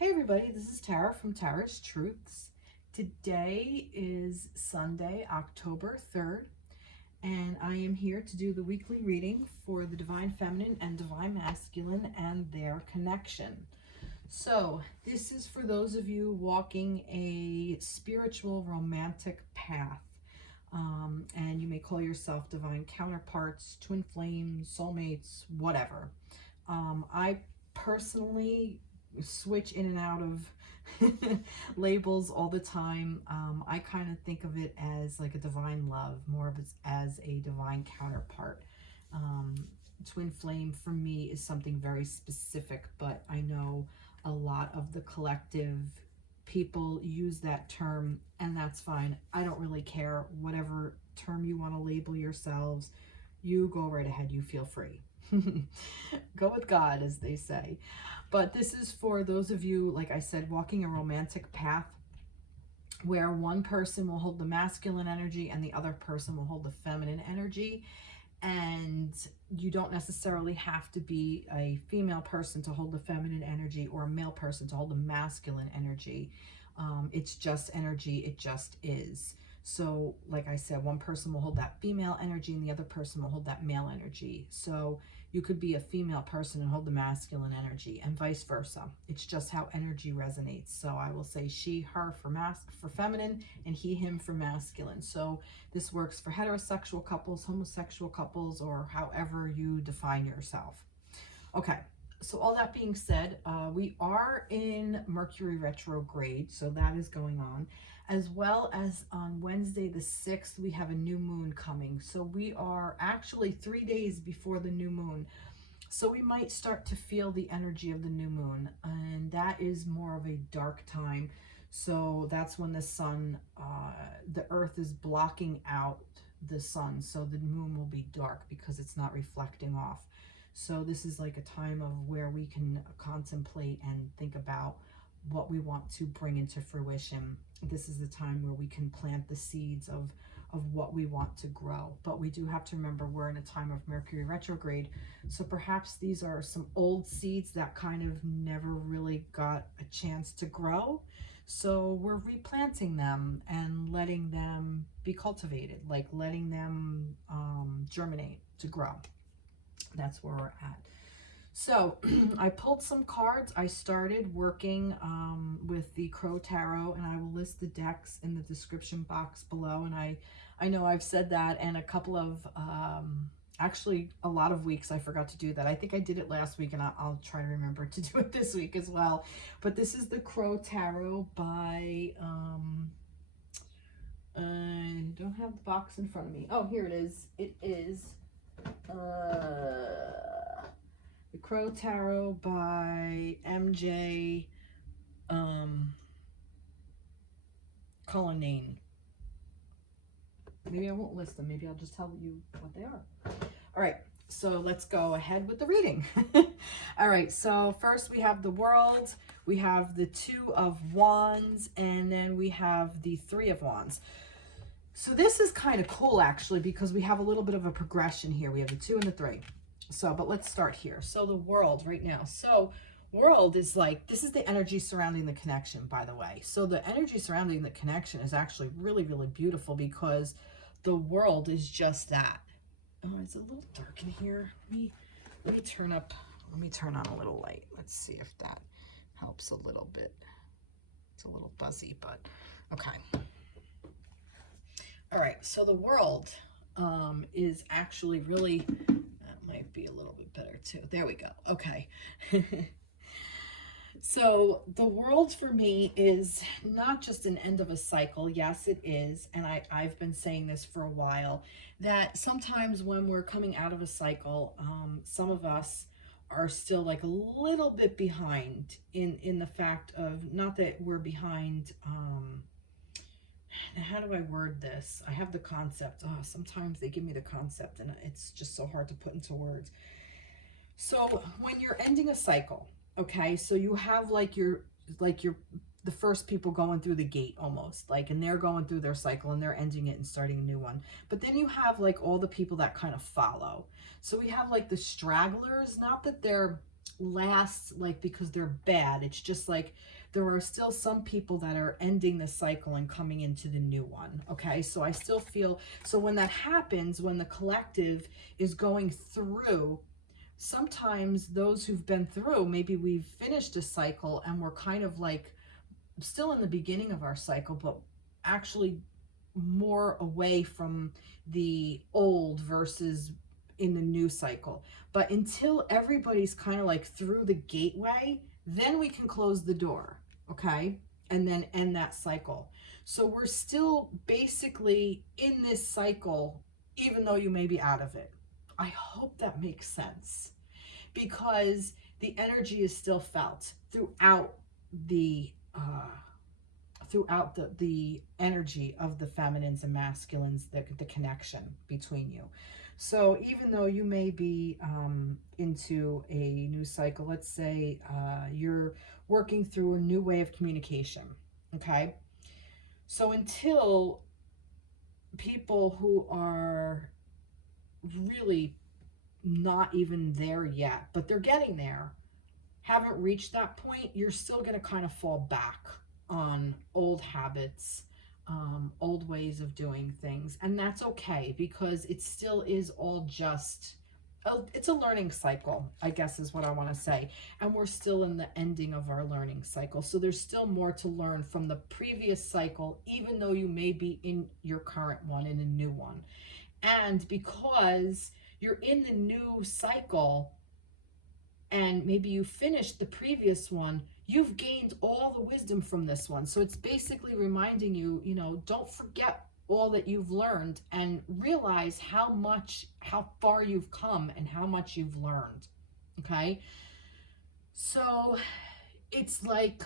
Hey everybody, this is Tara from Tara's Truths. Today is Sunday, October 3rd, and I am here to do the weekly reading for the Divine Feminine and Divine Masculine and their connection. So, this is for those of you walking a spiritual romantic path. And you may call yourself divine counterparts, twin flames, soulmates, whatever. I personally switch in and out of labels all the time. I kind of think of it as like a divine love, more of it as a divine counterpart. Twin flame for me is something very specific, but I know a lot of the collective people use that term, and that's fine. I don't really care. Whatever term you want to label yourselves, you go right ahead. You feel free. Go with God, as they say. But this is for those of you, like I said, walking a romantic path where one person will hold the masculine energy and the other person will hold the feminine energy. And you don't necessarily have to be a female person to hold the feminine energy or a male person to hold the masculine energy. It's just energy. It just is. So like I said, one person will hold that female energy and the other person will hold that male energy. So you could be a female person and hold the masculine energy and vice versa. It's just how energy resonates. So I will say she, her for feminine, and he, him for masculine. So this works for heterosexual couples, homosexual couples, or however you define yourself. Okay. So all that being said, we are in Mercury retrograde, so that is going on, as well as on Wednesday the 6th, we have a new moon coming. So we are actually 3 days before the new moon. So we might start to feel the energy of the new moon, and that is more of a dark time. So that's when the sun, the earth is blocking out the sun, so the moon will be dark because it's not reflecting off. So this is like a time of where we can contemplate and think about what we want to bring into fruition. This is the time where we can plant the seeds of what we want to grow. But we do have to remember we're in a time of Mercury retrograde. So perhaps these are some old seeds that kind of never really got a chance to grow. So we're replanting them and letting them be cultivated, like letting them germinate to grow. That's where we're at. So I pulled some cards. I started working with the Crow Tarot, and I will list the decks in the description box below. And I know I've said that, and a couple of, actually a lot of weeks I forgot to do that. I think I did it last week, and I'll try to remember to do it this week as well. But this is the Crow Tarot by, I don't have the box in front of me. Oh, here it is. It is the Crow Tarot by MJ Cullinane. Maybe I won't list them. Maybe I'll just tell you what they are. All right, so let's go ahead with the reading. All right, so first we have the World, we have the Two of Wands, and then we have the Three of Wands. So this is kind of cool, actually, because we have a little bit of a progression here. We have the 2 and the 3. So, but let's start here. So the World right now. So World is like, this is the energy surrounding the connection, by the way. So the energy surrounding the connection is actually really, really beautiful because the World is just that. Oh, it's a little dark in here. Let me turn on a little light. Let's see if that helps a little bit. It's a little buzzy, but okay. All right, so the World is actually really, that might be a little bit better too. There we go. Okay. So the World for me is not just an end of a cycle. Yes, it is. And I've been saying this for a while, that sometimes when we're coming out of a cycle, some of us are still like a little bit behind in the fact of, not that we're behind, how do I word this? I have the concept. Oh, sometimes they give me the concept and it's just so hard to put into words. So when you're ending a cycle, okay, so you have like the first people going through the gate almost, like, and they're going through their cycle and they're ending it and starting a new one. But then you have like all the people that kind of follow. So we have like the stragglers, not that they're lasts like because they're bad. It's just like there are still some people that are ending the cycle and coming into the new one. Okay, so I still feel, so when that happens, when the collective is going through, sometimes those who've been through, maybe we've finished a cycle and we're kind of like still in the beginning of our cycle, but actually more away from the old versus in the new cycle. But until everybody's kind of like through the gateway, then we can close the door, okay? And then end that cycle. So we're still basically in this cycle, even though you may be out of it. I hope that makes sense, because the energy is still felt throughout the energy of the feminines and masculines, the connection between you. So even though you may be into a new cycle, let's say you're working through a new way of communication, okay? So until people who are really not even there yet, but they're getting there, haven't reached that point, you're still going to kind of fall back on old habits, old ways of doing things. And that's okay, because it still is all just, it's a learning cycle, I guess is what I want to say. And we're still in the ending of our learning cycle. So there's still more to learn from the previous cycle, even though you may be in your current one, in a new one. And because you're in the new cycle, and maybe you finished the previous one, you've gained all the wisdom from this one. So it's basically reminding you, don't forget all that you've learned, and realize how far you've come and how much you've learned. Okay? So it's like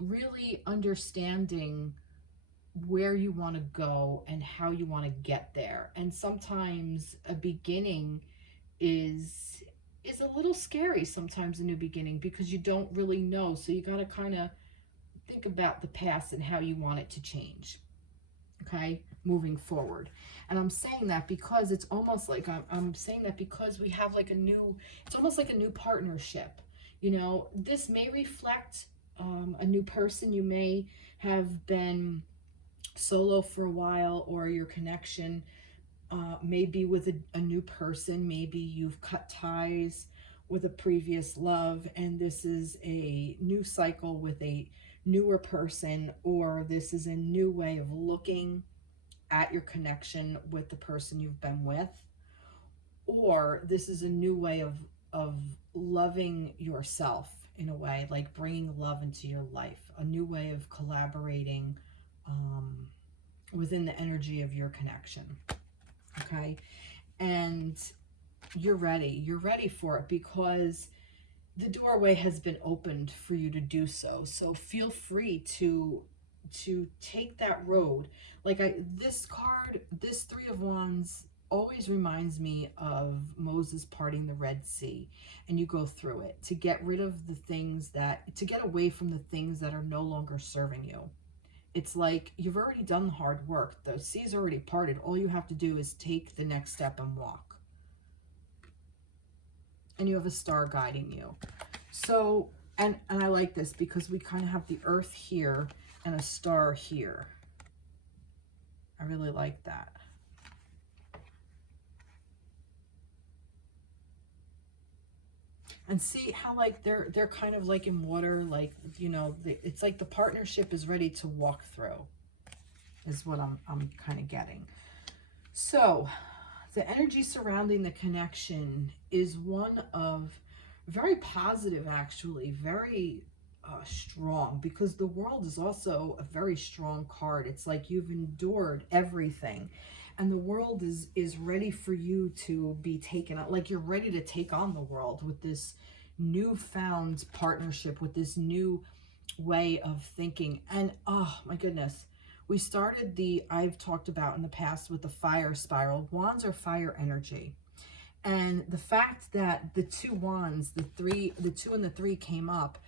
really understanding where you want to go and how you want to get there. And sometimes a beginning is a little scary, sometimes a new beginning, because you don't really know. So you got to kind of think about the past and how you want it to change, okay, moving forward. And I'm saying that because it's almost like I'm saying that because we have like it's almost like a new partnership. This may reflect a new person. You may have been solo for a while, or your connection maybe with a new person. Maybe you've cut ties with a previous love, and this is a new cycle with a newer person, or this is a new way of looking at your connection with the person you've been with, or this is a new way of loving yourself, in a way, like bringing love into your life, a new way of collaborating within the energy of your connection. Okay, and you're ready for it, because the doorway has been opened for you to do so. So feel free to take that road. Like this card, this Three of Wands, always reminds me of Moses parting the Red Sea, and you go through it to get rid of the things to get away from the things that are no longer serving you. It's like you've already done the hard work. The sea's already parted. All you have to do is take the next step and walk. And you have a star guiding you. So, and I like this because we kind of have the earth here and a star here. I really like that. And see how like they're kind of like in water, like, it's like the partnership is ready to walk through, is what I'm kind of getting. So the energy surrounding the connection is one of very positive, actually, very strong, because the World is also a very strong card. It's like you've endured everything, and the World is ready for you to be taken out. Like you're ready to take on the world with this newfound partnership, with this new way of thinking. And oh my goodness, we started I've talked about in the past with the fire spiral. Wands are fire energy. And the fact that the two wands, the 2 and the 3 came up,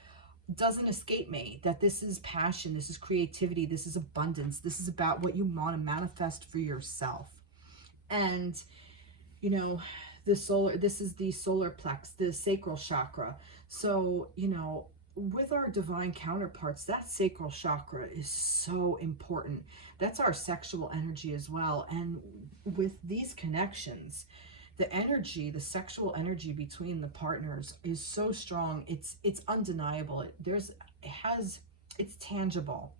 doesn't escape me, that this is passion, this is creativity, this is abundance, this is about what you want to manifest for yourself. And this is the solar plex, the sacral chakra. So, you know, with our divine counterparts, that sacral chakra is so important. That's our sexual energy as well. And with these connections, the energy, the sexual energy between the partners is so strong. It's undeniable. It's tangible,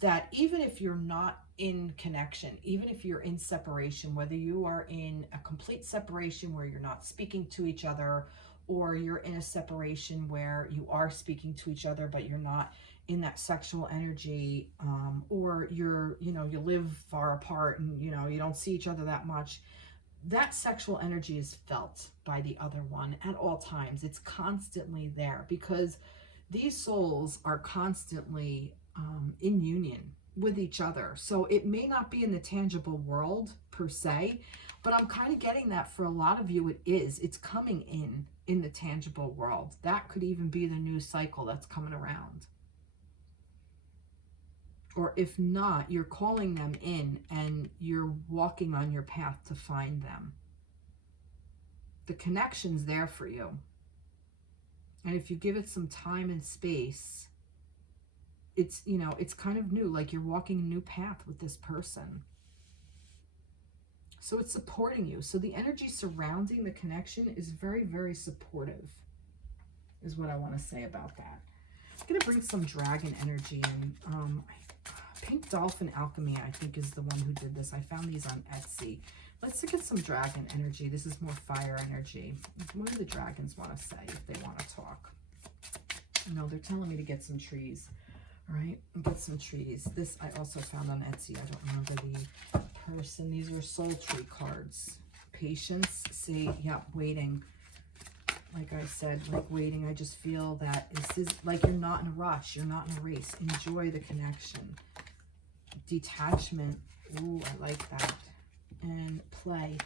that even if you're not in connection, even if you're in separation, whether you are in a complete separation where you're not speaking to each other, or you're in a separation where you are speaking to each other but you're not in that sexual energy, or you're, you know, you live far apart and, you know, you don't see each other that much, that sexual energy is felt by the other one at all times. It's constantly there, because these souls are constantly in union with each other. So it may not be in the tangible world per se, but I'm kind of getting that for a lot of you it is. It's coming in the tangible world. That could even be the new cycle that's coming around. Or if not, you're calling them in and you're walking on your path to find them. The connection's there for you. And if you give it some time and space, it's, you know, it's kind of new, like you're walking a new path with this person. So it's supporting you. So the energy surrounding the connection is very, very supportive, is what I want to say about that. I'm going to bring some dragon energy in. Pink Dolphin Alchemy, I think, is the one who did this. I found these on Etsy. Let's look at some dragon energy. This is more fire energy. What do the dragons want to say if they want to talk? No, they're telling me to get some trees. All right, get some trees. This I also found on Etsy. I don't remember the person. These are soul tree cards. Patience, see, yeah, waiting. Like I said, like waiting. I just feel that this is like you're not in a rush. You're not in a race. Enjoy the connection. Detachment. Ooh, I like that. And play.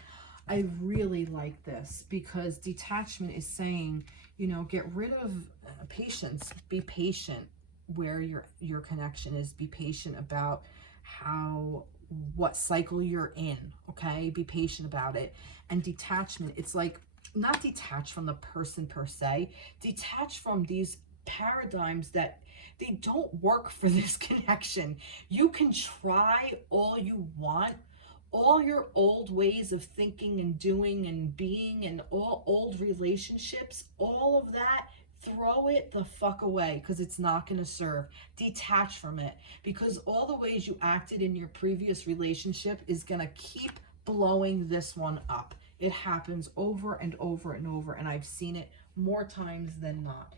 I really like this, because detachment is saying, you know, get rid of patience. Be patient where your connection is. Be patient about what cycle you're in, okay? Be patient about it. And detachment, it's like not detach from the person per se, detach from these paradigms that they don't work for this connection. You can try all you want, all your old ways of thinking and doing and being, and all old relationships, all of that, throw it the fuck away, because it's not going to serve. Detach from it, because all the ways you acted in your previous relationship is going to keep blowing this one up. It happens over and over and over, and I've seen it more times than not.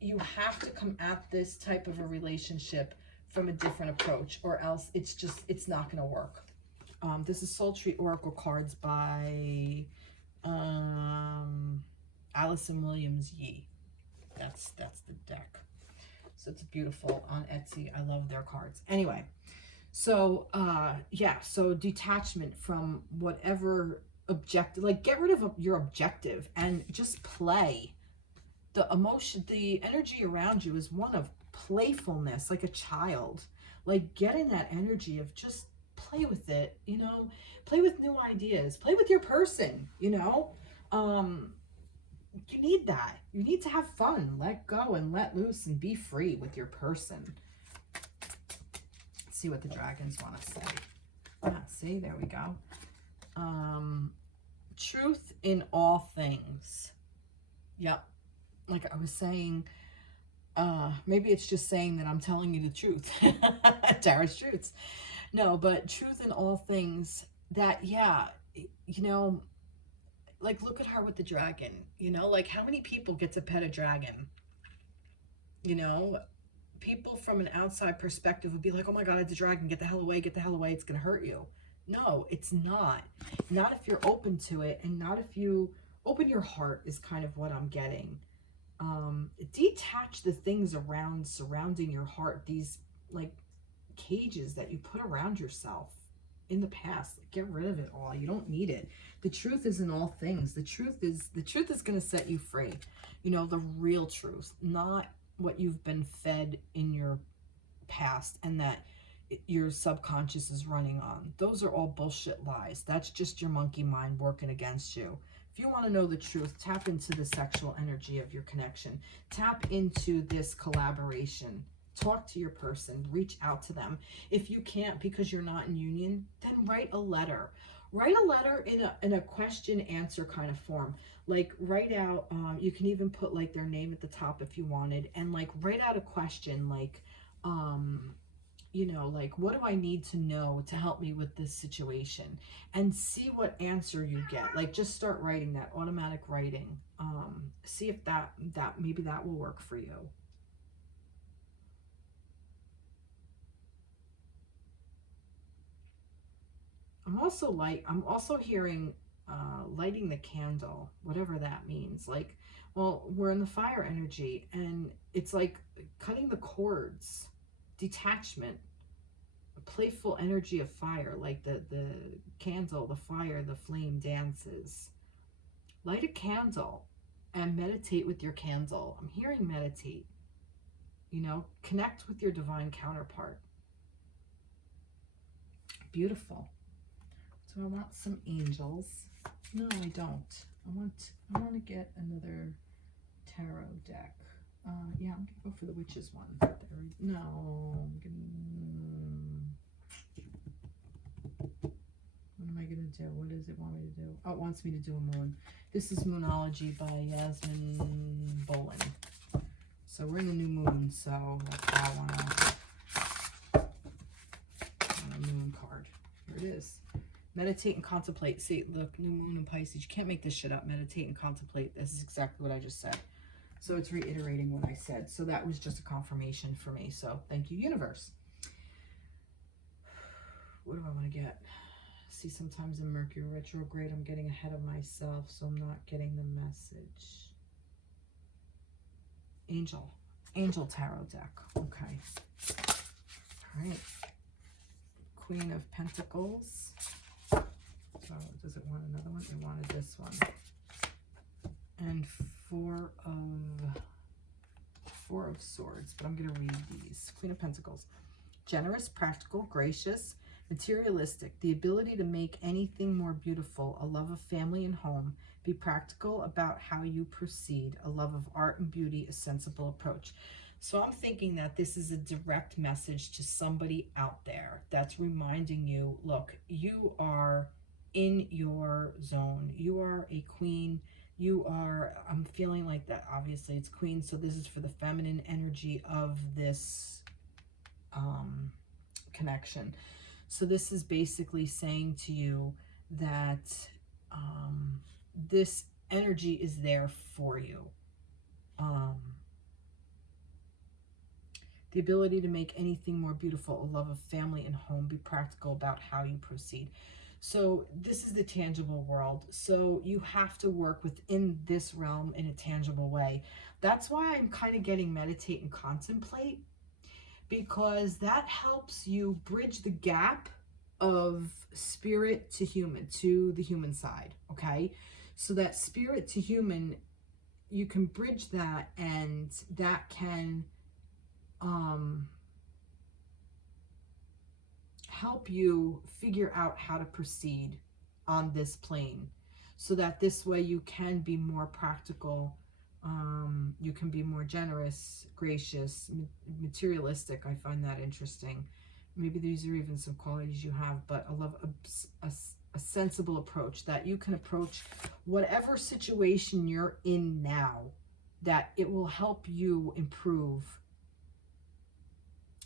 You have to come at this type of a relationship from a different approach, or else it's not going to work. This is Soul Tree Oracle cards by Allison Williams Yee. That's the deck. So it's beautiful on Etsy. I love their cards. Anyway, so yeah, so detachment from whatever objective, like get rid of your objective and just play. The emotion, the energy around you is one of playfulness, like a child. Like get in that energy of just play with it, you know, play with new ideas, play with your person, you know. You need that. You need to have fun, let go and let loose and be free with your person. Let's see what the dragons want to say. Yeah, see, there we go. Truth in all things. Yep. Like I was saying, maybe it's just saying that I'm telling you the truth. Tara's truths. No, but truth in all things, that, yeah, you know, like look at her with the dragon, you know, like how many people get to pet a dragon? You know, people from an outside perspective would be like, oh my God, it's a dragon, get the hell away, it's gonna hurt you. No, it's not. Not if you're open to it, and not if you open your heart, is kind of what I'm getting. Detach the things surrounding your heart, these like cages that you put around yourself in the past. Get rid of it all. You don't need it. The truth is in all things. The truth is going to set you free. You know, the real truth, not what you've been fed in your past and that your subconscious is running on. Those are all bullshit lies. That's just your monkey mind working against you. If you want to know the truth, tap into the sexual energy of your connection. Tap into this collaboration. Talk to your person. Reach out to them. If you can't because you're not in union, then write a letter. Write a letter in a question answer kind of form. Like write out, you can even put like their name at the top if you wanted, and like write out a question like, you know, like, what do I need to know to help me with this situation? And see what answer you get. Like, just start writing that, automatic writing. See if maybe that will work for you. I'm also hearing lighting the candle, whatever that means. Like, well, we're in the fire energy, and it's like cutting the cords, detachment, a playful energy of fire, like the candle, the fire, the flame dances. Light a candle and meditate with your candle. I'm hearing meditate. You know, connect with your divine counterpart. Beautiful. So I want some angels. No, I don't. I want to get another tarot deck. Yeah, I'm gonna go for the witches one. No, what am I gonna do? What does it want me to do? Oh, it wants me to do a moon. This is Moonology by Yasmin Bolin. So we're in the new moon, so that's why I want a moon card. Here it is. Meditate and contemplate. See, look, new moon in Pisces. You can't make this shit up. Meditate and contemplate. This is exactly what I just said. So it's reiterating what I said. So that was just a confirmation for me. So thank you, universe. What do I want to get? See, sometimes in Mercury retrograde, I'm getting ahead of myself, so I'm not getting the message. Angel tarot deck. Okay. All right. Queen of Pentacles. So does it want another one? It wanted this one. And Four of Swords, but I'm going to read these. Queen of Pentacles. Generous, practical, gracious, materialistic, the ability to make anything more beautiful, a love of family and home, be practical about how you proceed, a love of art and beauty, a sensible approach. So I'm thinking that this is a direct message to somebody out there that's reminding you, look, you are in your zone. You are a queen. You are, I'm feeling like that, obviously it's queen, so this is for the feminine energy of this connection. So this is basically saying to you that this energy is there for you. The ability to make anything more beautiful, a love of family and home, be practical about how you proceed. So this is the tangible world. So you have to work within this realm in a tangible way. That's why I'm kind of getting meditate and contemplate, because that helps you bridge the gap of spirit to human, to the human side, okay? So that spirit to human, you can bridge that, and that can help you figure out how to proceed on this plane, so that this way you can be more practical, you can be more generous, gracious, materialistic. I find that interesting. Maybe these are even some qualities you have, but I love a sensible approach, that you can approach whatever situation you're in now, that it will help you improve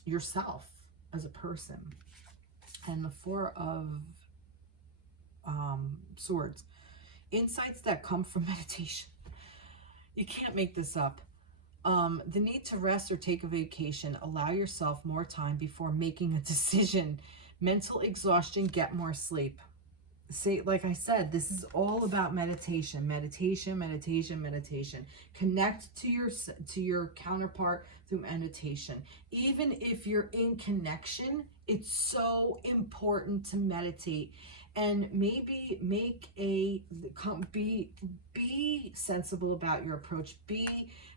yourself as a person. And the Four of Swords. Insights that come from meditation. You can't make this up. The need to rest or take a vacation. Allow yourself more time before making a decision. Mental exhaustion. Get more sleep. See, like I said, this is all about meditation. Meditation, meditation, meditation. Connect to your counterpart through meditation. Even if you're in connection, it's so important to meditate, and maybe be sensible about your approach.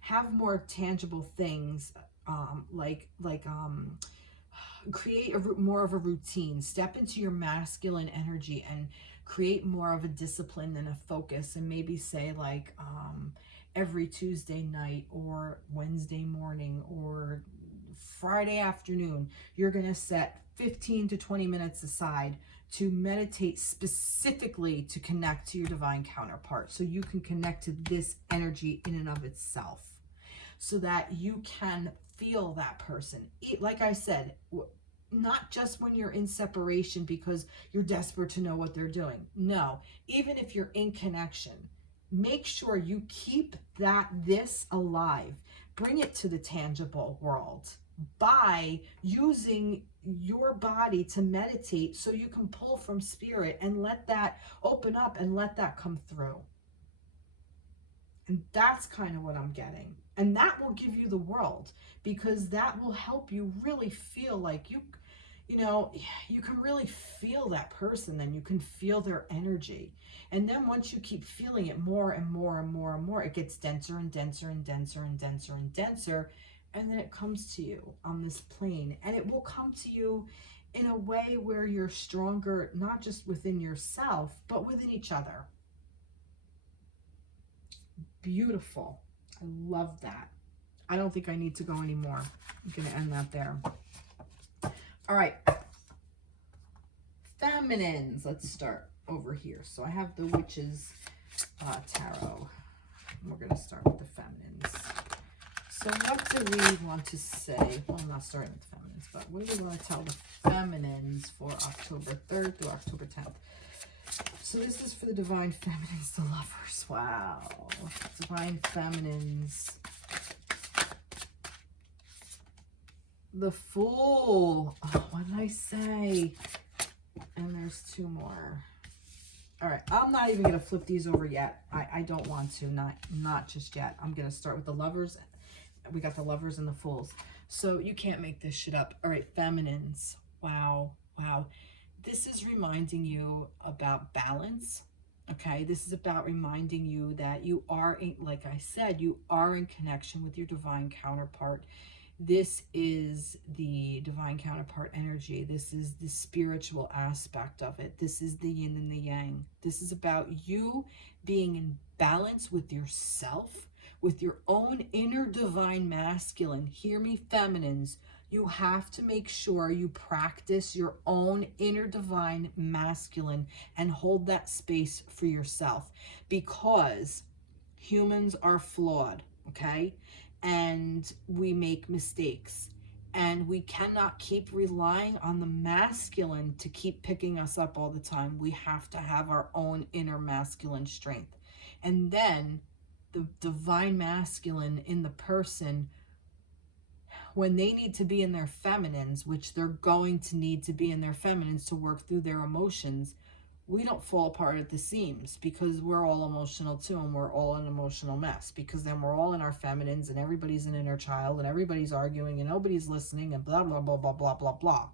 Have more tangible things, create more of a routine. Step into your masculine energy and create more of a discipline and a focus, and maybe say like every Tuesday night or Wednesday morning or Friday afternoon, you're going to set 15 to 20 minutes aside to meditate specifically to connect to your divine counterpart, so you can connect to this energy in and of itself, so that you can feel that person. Like I said, not just when you're in separation because you're desperate to know what they're doing. No, even if you're in connection, make sure you keep this alive. Bring it to the tangible world by using your body to meditate, so you can pull from spirit and let that open up and let that come through. And that's kind of what I'm getting. And that will give you the world, because that will help you really feel like you can really feel that person. Then you can feel their energy. And then once you keep feeling it more and more and more and more, it gets denser and denser and denser and denser and denser. And then it comes to you on this plane, and it will come to you in a way where you're stronger, not just within yourself, but within each other. Beautiful. I love that. I don't think I need to go anymore. I'm going to end that there. All right. Feminines. Let's start over here. So I have the Witches Tarot. We're going to start with the feminines. So what do we want to say? Well, I'm not starting with the feminines, but what do we want to tell the feminines for October 3rd through October 10th? So this is for the Divine Feminines, the Lovers. Wow. Divine Feminines. The Fool. Oh, what did I say? And there's two more. All right. I'm not even going to flip these over yet. I don't want to. Not just yet. I'm going to start with the Lovers. We got the Lovers and the Fools. So you can't make this shit up. All right. Feminines. Wow. Wow. This is reminding you about balance, okay? This is about reminding you that you are, like I said, you are in connection with your divine counterpart. This is the divine counterpart energy. This is the spiritual aspect of it. This is the yin and the yang. This is about you being in balance with yourself, with your own inner divine masculine. Hear me, feminines. You have to make sure you practice your own inner divine masculine and hold that space for yourself, because humans are flawed, okay? And we make mistakes, and we cannot keep relying on the masculine to keep picking us up all the time. We have to have our own inner masculine strength. And then the divine masculine in the person, when they need to be in their feminines, which they're going to need to be in their feminines to work through their emotions, we don't fall apart at the seams, because we're all emotional too, and we're all an emotional mess, because then we're all in our feminines and everybody's an inner child and everybody's arguing and nobody's listening and blah, blah, blah, blah, blah, blah, blah.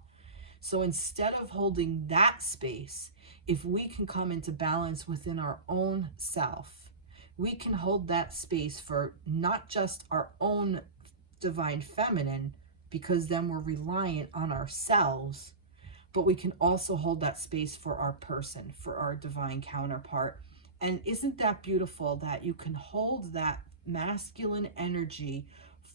So instead of holding that space, if we can come into balance within our own self, we can hold that space for not just our own divine feminine, because then we're reliant on ourselves, but we can also hold that space for our person, for our divine counterpart. And isn't that beautiful that you can hold that masculine energy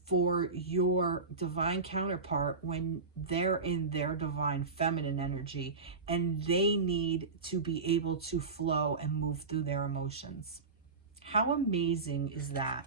for your divine counterpart when they're in their divine feminine energy and they need to be able to flow and move through their emotions? How amazing is that?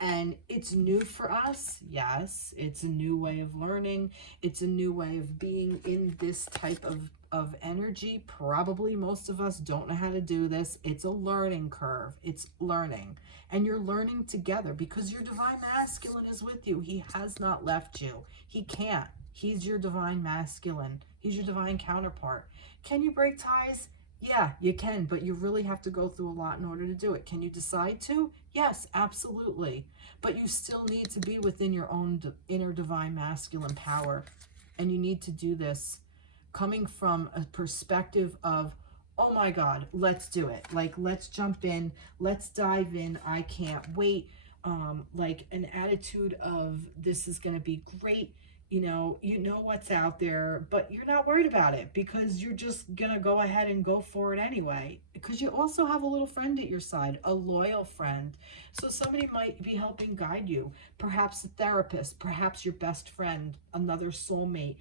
And it's new for us. Yes, it's a new way of learning. It's a new way of being in this type of energy. Probably most of us don't know how to do this. It's a learning curve. It's learning. And you're learning together, because your divine masculine is with you. He has not left you. He can't. He's your divine masculine. He's your divine counterpart. Can you break ties? Yeah, you can, but you really have to go through a lot in order to do it. Can you decide to? Yes, absolutely. But you still need to be within your own inner divine masculine power. And you need to do this coming from a perspective of, oh my God, let's do it. Like, let's jump in. Let's dive in. I can't wait. Like an attitude of, this is going to be great. you know what's out there, but you're not worried about it because you're just gonna go ahead and go for it anyway. Because you also have a little friend at your side, a loyal friend. So somebody might be helping guide you, perhaps a therapist, perhaps your best friend, another soulmate.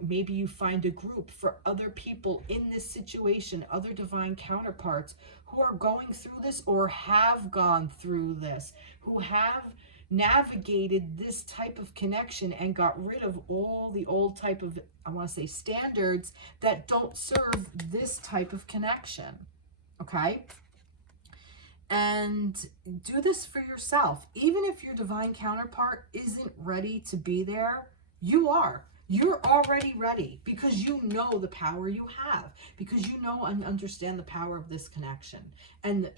Maybe you find a group for other people in this situation, other divine counterparts who are going through this or have gone through this, who have navigated this type of connection and got rid of all the old type of, I want to say, standards that don't serve this type of connection. Okay? And do this for yourself. Even if your divine counterpart isn't ready to be there, you are. You're already ready because you know the power you have, because you know and understand the power of this connection and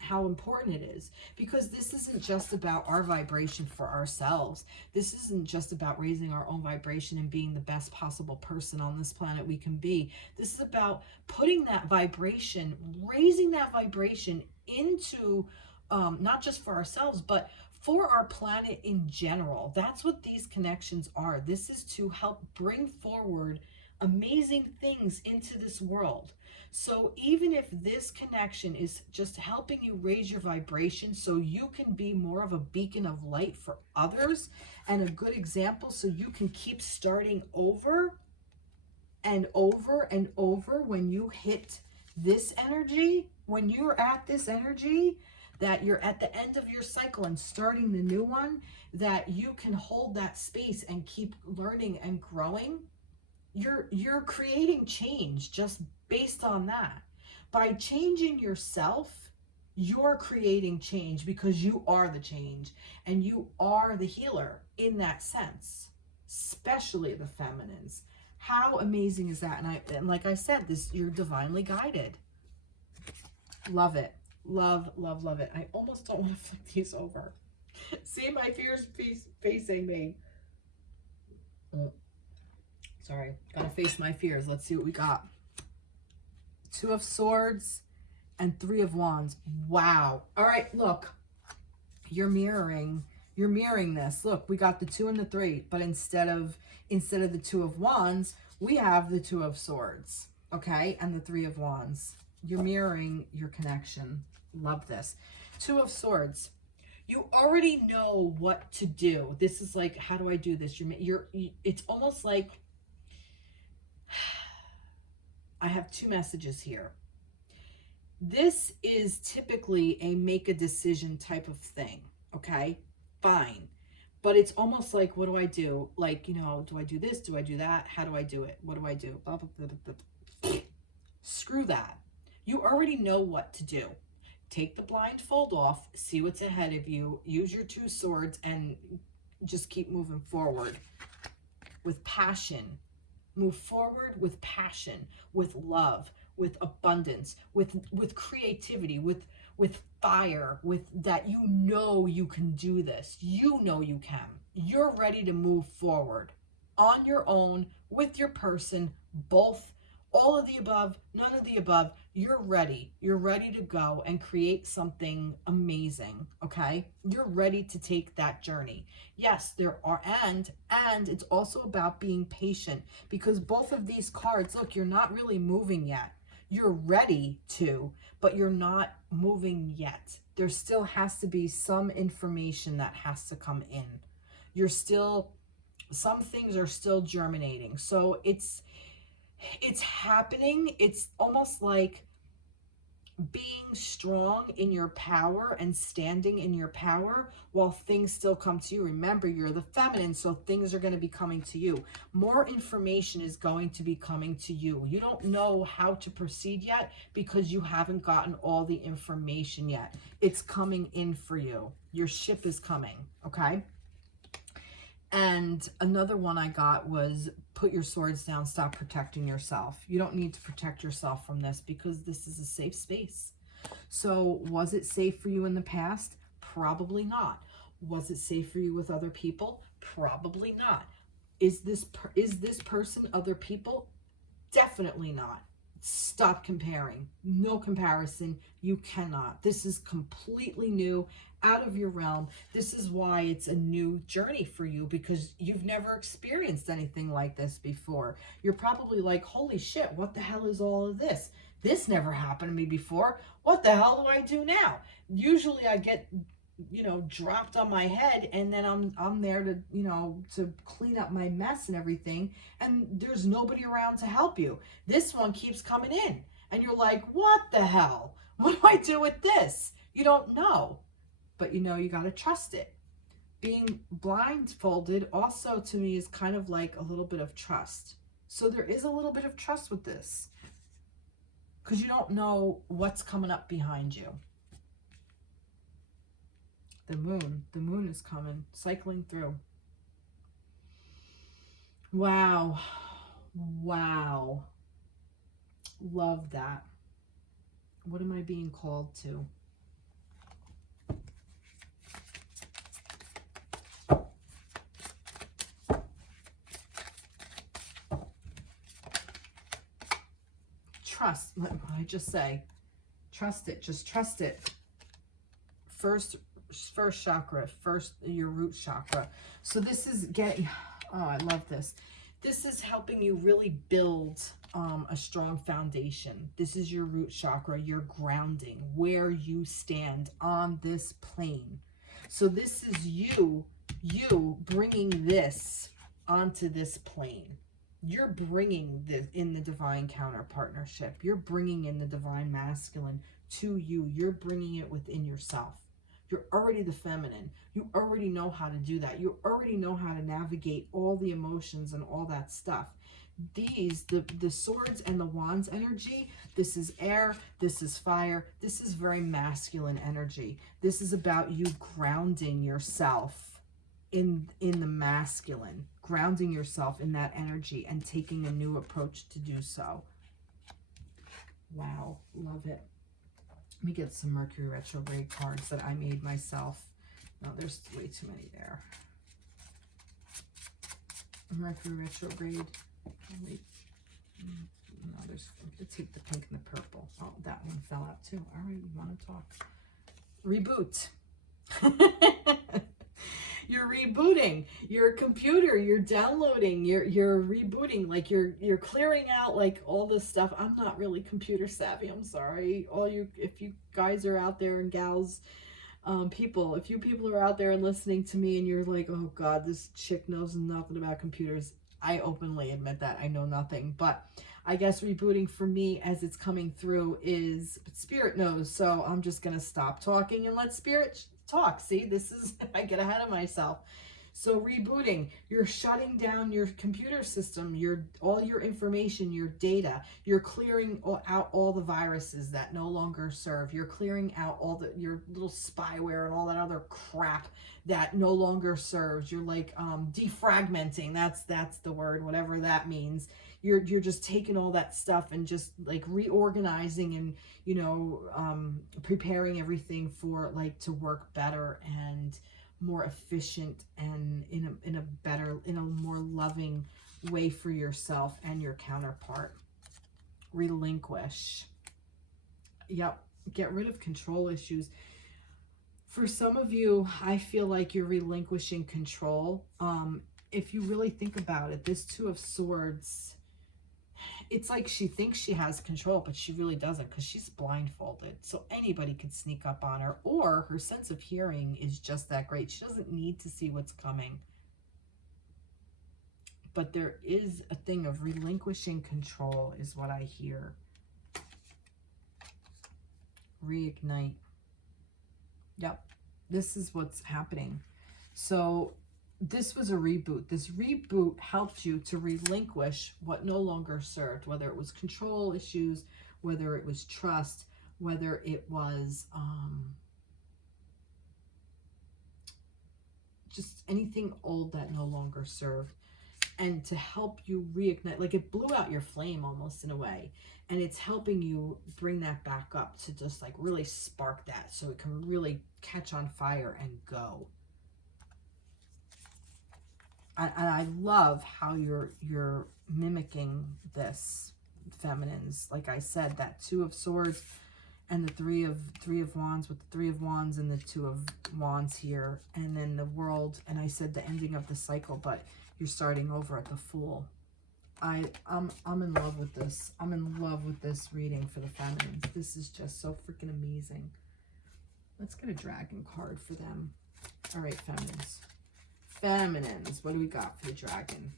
how important it is. Because this isn't just about our vibration for ourselves. This isn't just about raising our own vibration and being the best possible person on this planet we can be. This is about putting that vibration, raising that vibration into not just for ourselves, but for our planet in general. That's what these connections are. This is to help bring forward amazing things into this world. So even if this connection is just helping you raise your vibration so you can be more of a beacon of light for others and a good example so you can keep starting over and over and over when you hit this energy, when you're at this energy, that you're at the end of your cycle and starting the new one, that you can hold that space and keep learning and growing. You're creating change just based on that. By changing yourself, you're creating change because you are the change and you are the healer in that sense, especially the feminines. How amazing is that? And like I said, you're divinely guided. Love it. Love, love, love it. I almost don't want to flip these over. See my fears facing me. Sorry, gotta face my fears. Let's see what we got. 2 of Swords and 3 of Wands. Wow. All right, look. You're mirroring this. Look, we got the 2 and the 3, but instead of the 2 of Wands, we have the 2 of Swords. Okay, and the 3 of Wands. You're mirroring your connection. Love this. 2 of Swords. You already know what to do. This is like, how do I do this? It's almost like, I have 2 messages here. This is typically a make a decision type of thing. Okay, fine. But it's almost like, what do I do? Like, do I do this? Do I do that? How do I do it? What do I do? Blah, blah, blah, blah, blah. Screw that. You already know what to do. Take the blindfold off, see what's ahead of you, use your 2 swords, and just keep moving forward with passion. Move forward with passion, with love, with abundance, with creativity, with fire, with that you can do this. You know you can. You're ready to move forward on your own, with your person, both. All of the above, none of the above. You're ready. You're ready to go and create something amazing, okay? You're ready to take that journey. Yes, there are, and it's also about being patient, because both of these cards, look, you're not really moving yet. You're ready to, but you're not moving yet. There still has to be some information that has to come in. Some things are still germinating. So it's happening. It's almost like being strong in your power and standing in your power while things still come to you. Remember, you're the feminine, so things are going to be coming to you. More information is going to be coming to you. You don't know how to proceed yet because you haven't gotten all the information yet. It's coming in for you. Your ship is coming, okay? And another one I got was, put your swords down, stop protecting yourself. You don't need to protect yourself from this because this is a safe space. So was it safe for you in the past? Probably not. Was it safe for you with other people? Probably not. Is this person other people? Definitely not. stop comparing. No comparison. You cannot. This is completely new, out of your realm. This is why it's a new journey for you, because you've never experienced anything like this before. You're probably like, holy shit, what the hell is all of this? This never happened to me before. What the hell do I do now? Usually I get, you know, dropped on my head, and then I'm there to, you know, to clean up my mess and everything, and there's nobody around to help you. This one keeps coming in, and you're like, what the hell? What do I do with this? You don't know, but you know, you got to trust it. Being blindfolded also to me is kind of like a little bit of trust. So there is a little bit of trust with this, because you don't know what's coming up behind you. The moon is coming, cycling through. Wow. Wow. Love that. What am I being called to? Trust. What did I just say? Trust it. Just trust it. First chakra, your root chakra. So this is getting, oh, I love this. This is helping you really build a strong foundation. This is your root chakra, your grounding, where you stand on this plane. So this is you bringing this onto this plane. You're bringing this in the divine counter partnership. You're bringing in the divine masculine to you. You're bringing it within yourself. You're already the feminine. You already know how to do that. You already know how to navigate all the emotions and all that stuff. These, the swords and the wands energy, this is air, this is fire, this is very masculine energy. This is about you grounding yourself in the masculine, grounding yourself in that energy and taking a new approach to do so. Wow, love it. Let me get some Mercury retrograde cards that I made myself. No, there's way too many there. Mercury retrograde. Wait. No, there's, I'm going to take the pink and the purple. Oh, that one fell out too. All right, you want to talk. Reboot. You're rebooting your computer, you're downloading, you're rebooting, like you're clearing out like all this stuff. I'm not really computer savvy, I'm sorry. If you guys are out there and gals, if you people are out there and listening to me and you're like, oh God, this chick knows nothing about computers, I openly admit that I know nothing. But I guess rebooting for me as it's coming through is, Spirit knows, so I'm just gonna stop talking and let Spirit talk. See, this is, I get ahead of myself. So rebooting, you're shutting down your computer system, all your information, your data. You're clearing out all the viruses that no longer serve. You're clearing out all your little spyware and all that other crap that no longer serves. You're like defragmenting. That's the word, whatever that means. You're just taking all that stuff and just like reorganizing and, you know, preparing everything for like to work better and more efficient and in a more loving way for yourself and your counterpart. Relinquish. Yep. Get rid of control issues. For some of you, I feel like you're relinquishing control. If you really think about it, this Two of Swords, it's like she thinks she has control, but she really doesn't, because she's blindfolded. So anybody could sneak up on her, or her sense of hearing is just that great. She doesn't need to see what's coming. But there is a thing of relinquishing control is what I hear. Reignite. Yep. This is what's happening. So this was a reboot. This reboot helped you to relinquish what no longer served, whether it was control issues, whether it was trust, whether it was just anything old that no longer served. And to help you reignite, like it blew out your flame almost in a way. And it's helping you bring that back up to just like really spark that so it can really catch on fire and go. And I love how you're mimicking this feminines. Like I said, that Two of Swords and the three of Wands, with the Three of Wands and the Two of Wands here, and then the World, and I said the ending of the cycle, but you're starting over at the Fool. I'm in love with this. I'm in love with this reading for the feminines. This is just so freaking amazing. Let's get a dragon card for them. All right, feminines. Feminines, what do we got for the dragon?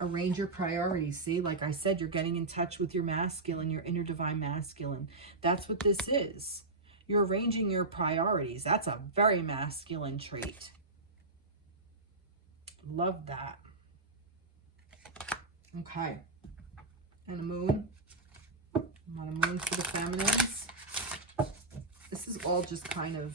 Arrange your priorities. See, like I said, you're getting in touch with your masculine, your inner divine masculine. That's what this is. You're arranging your priorities. That's a very masculine trait. Love that. Okay. And a moon. I want a moon for the feminines. This is all just kind of,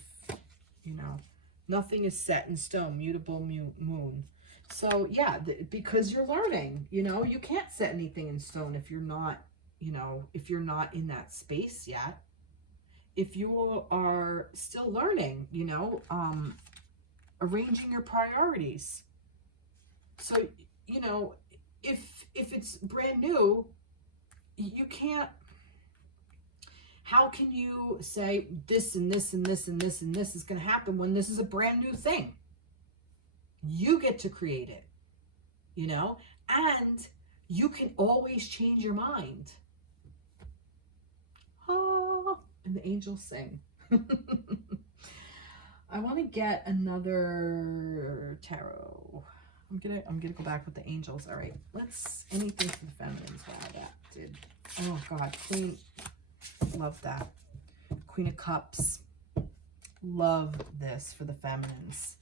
you know, nothing is set in stone. Mutable moon. So yeah, because you're learning, you know, you can't set anything in stone if you're not, you know, if you're not in that space yet. If you are still learning, you know, arranging your priorities. So, you know, if it's brand new, you can't, how can you say this and this and this and this and this is going to happen when this is a brand new thing? You get to create it, you know, and you can always change your mind. Oh, and the angels sing. I want to get another tarot. I'm gonna go back with the angels. All right, let's anything for the feminines. Wow, that did. Oh God, Queen. Love that. Queen of Cups. Love this for the feminines.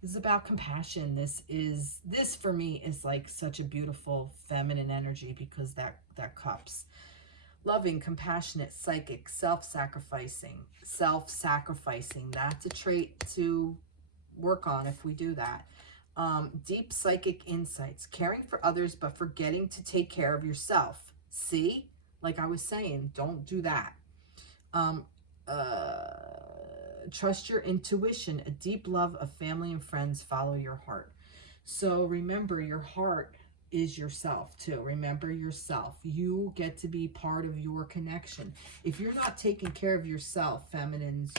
This is about compassion. This for me is like such a beautiful feminine energy, because that Cups. Loving, compassionate, psychic, self-sacrificing. That's a trait to work on if we do that. Deep psychic insights, caring for others, but forgetting to take care of yourself. See, like I was saying, don't do that. Trust your intuition, a deep love of family and friends, follow your heart. So remember, your heart is yourself too. Remember yourself. You get to be part of your connection. If you're not taking care of yourself, feminines,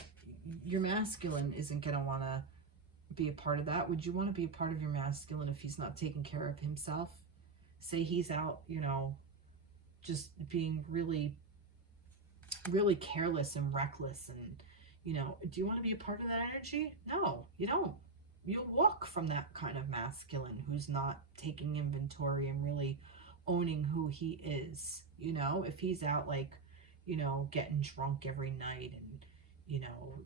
your masculine isn't going to want to be a part of that. Would you want to be a part of your masculine if he's not taking care of himself? Say he's out, you know, just being really, really careless and reckless, and you know, do you want to be a part of that energy? No, you don't. You'll walk from that kind of masculine who's not taking inventory and really owning who he is. You know, if he's out like, you know, getting drunk every night and, you know,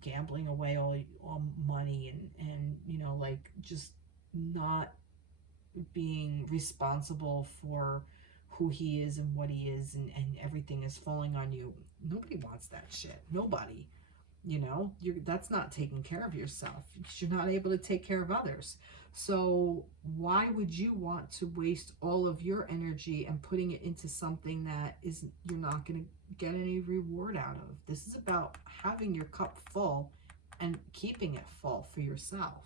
gambling away all money and you know, like just not being responsible for who he is and what he is, and everything is falling on you. Nobody wants that shit. Nobody. You know, that's not taking care of yourself. You're not able to take care of others. So why would you want to waste all of your energy and putting it into something that you're not going to get any reward out of? This is about having your cup full and keeping it full for yourself.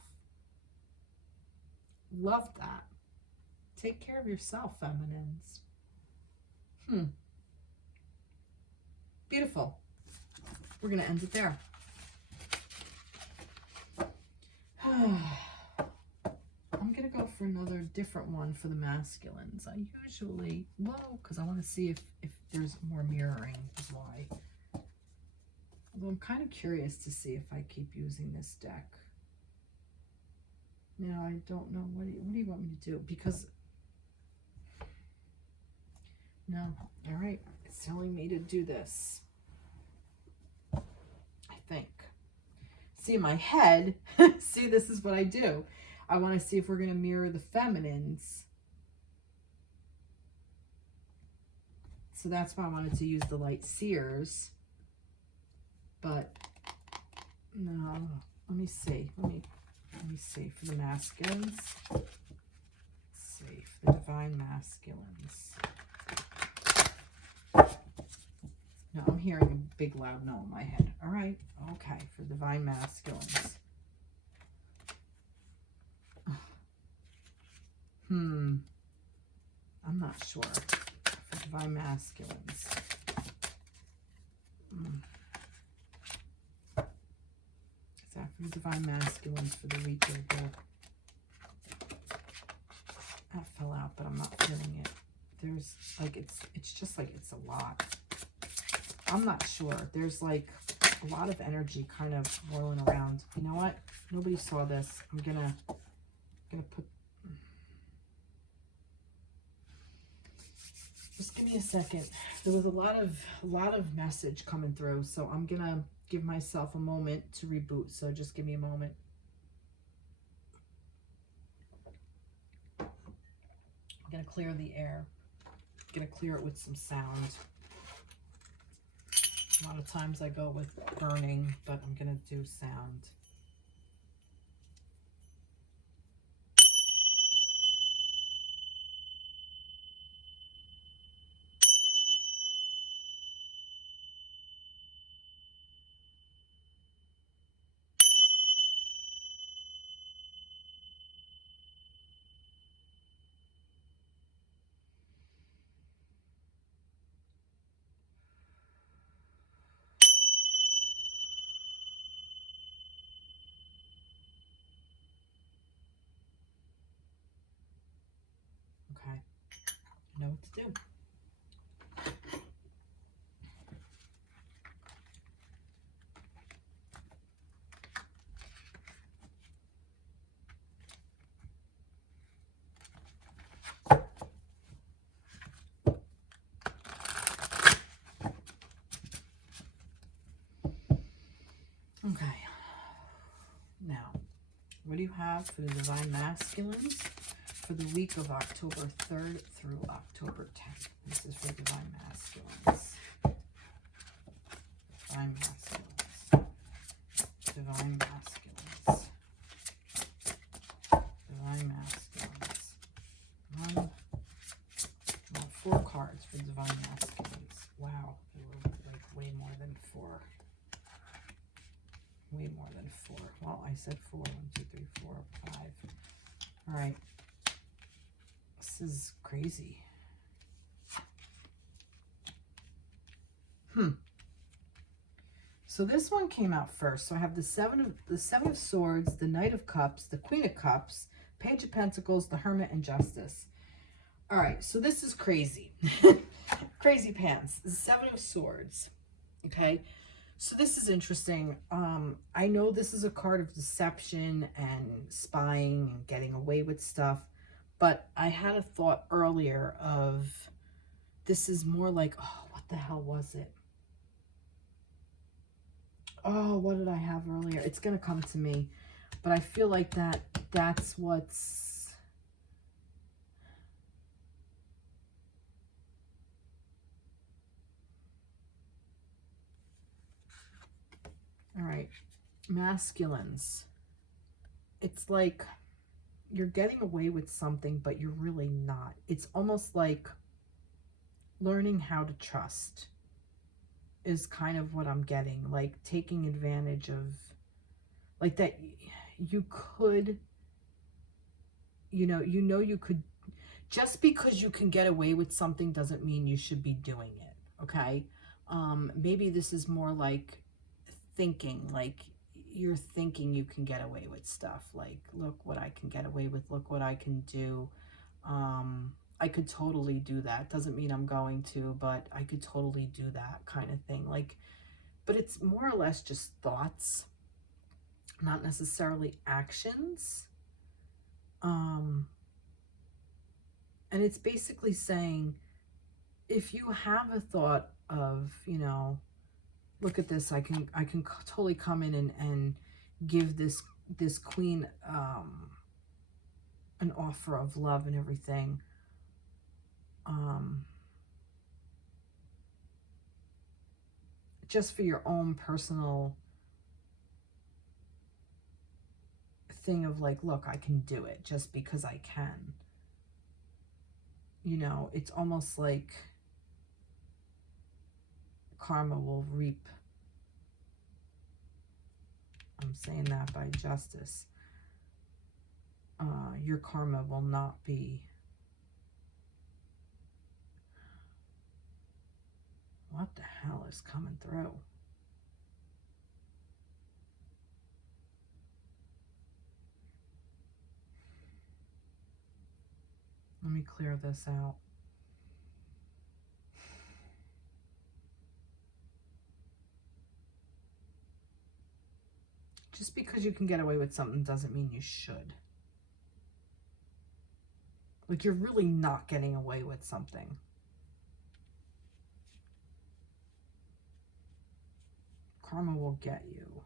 Love that. Take care of yourself, feminines. Beautiful. We're going to end it there. I'm going to go for another different one for the masculines. I usually, well, because I want to see if there's more mirroring is why. Although I'm kind of curious to see if I keep using this deck. Now, I don't know. What do you want me to do? Because, no. All right. It's telling me to do this. I think. See, in my head, see, this is what I do. I want to see if we're going to mirror the feminines. So that's why I wanted to use the light seers. But no, let me see. Let me see for the masculines. Let's see for the divine masculines. No, I'm hearing a big loud no in my head. All right. Okay. For divine masculines. I'm not sure. For Divine Masculines. Is that for the Divine Masculines for the week of the... That fell out, but I'm not feeling it. There's like, it's just like, it's a lot. I'm not sure. There's like a lot of energy kind of whirling around. You know what? Nobody saw this. I'm gonna put... Just give me a second. There was a lot of message coming through, so I'm gonna give myself a moment to reboot. So just give me a moment. I'm gonna clear the air. I'm gonna clear it with some sound. A lot of times I go with burning, but I'm gonna do sound. Okay, I know what to do. Okay, now, what do you have for the Divine Masculines for the week of October 3rd through October 10th? This is for Divine Masculines. Divine Masculines. Divine Masculines. Divine Masculines. Well, 4 cards for Divine Masculines. Wow, there were like way more than 4. Way more than 4. Well, I said 4. 1, 2, 3, 4, 5. All right. This is crazy. So this one came out first. So I have the Seven of Swords, the Knight of Cups, the Queen of Cups, Page of Pentacles, the Hermit, and Justice. All right. So this is crazy. Crazy pants. The Seven of Swords. Okay. So this is interesting. I know this is a card of deception and spying and getting away with stuff, but I had a thought earlier of this is more like, oh, what the hell was it? Oh, what did I have earlier? It's going to come to me, but I feel like that's what's... All right, masculines. It's like you're getting away with something, but you're really not. It's almost like learning how to trust is kind of what I'm getting. Like taking advantage of, like that you could, you could, just because you can get away with something doesn't mean you should be doing it. Okay. Maybe this is more like thinking, like you're thinking you can get away with stuff. Like, look what I can get away with. Look what I can do. I could totally do that. Doesn't mean I'm going to, but I could totally do that kind of thing. Like, but it's more or less just thoughts, not necessarily actions. And it's basically saying, if you have a thought of, look at this, I can totally come in and give this queen an offer of love and everything. Just for your own personal thing of like, look, I can do it just because I can. It's almost like karma will reap. I'm saying that by justice. Your karma will not be What the hell is coming through? Let me clear this out. Just because you can get away with something doesn't mean you should. Like, you're really not getting away with something. Karma will get you.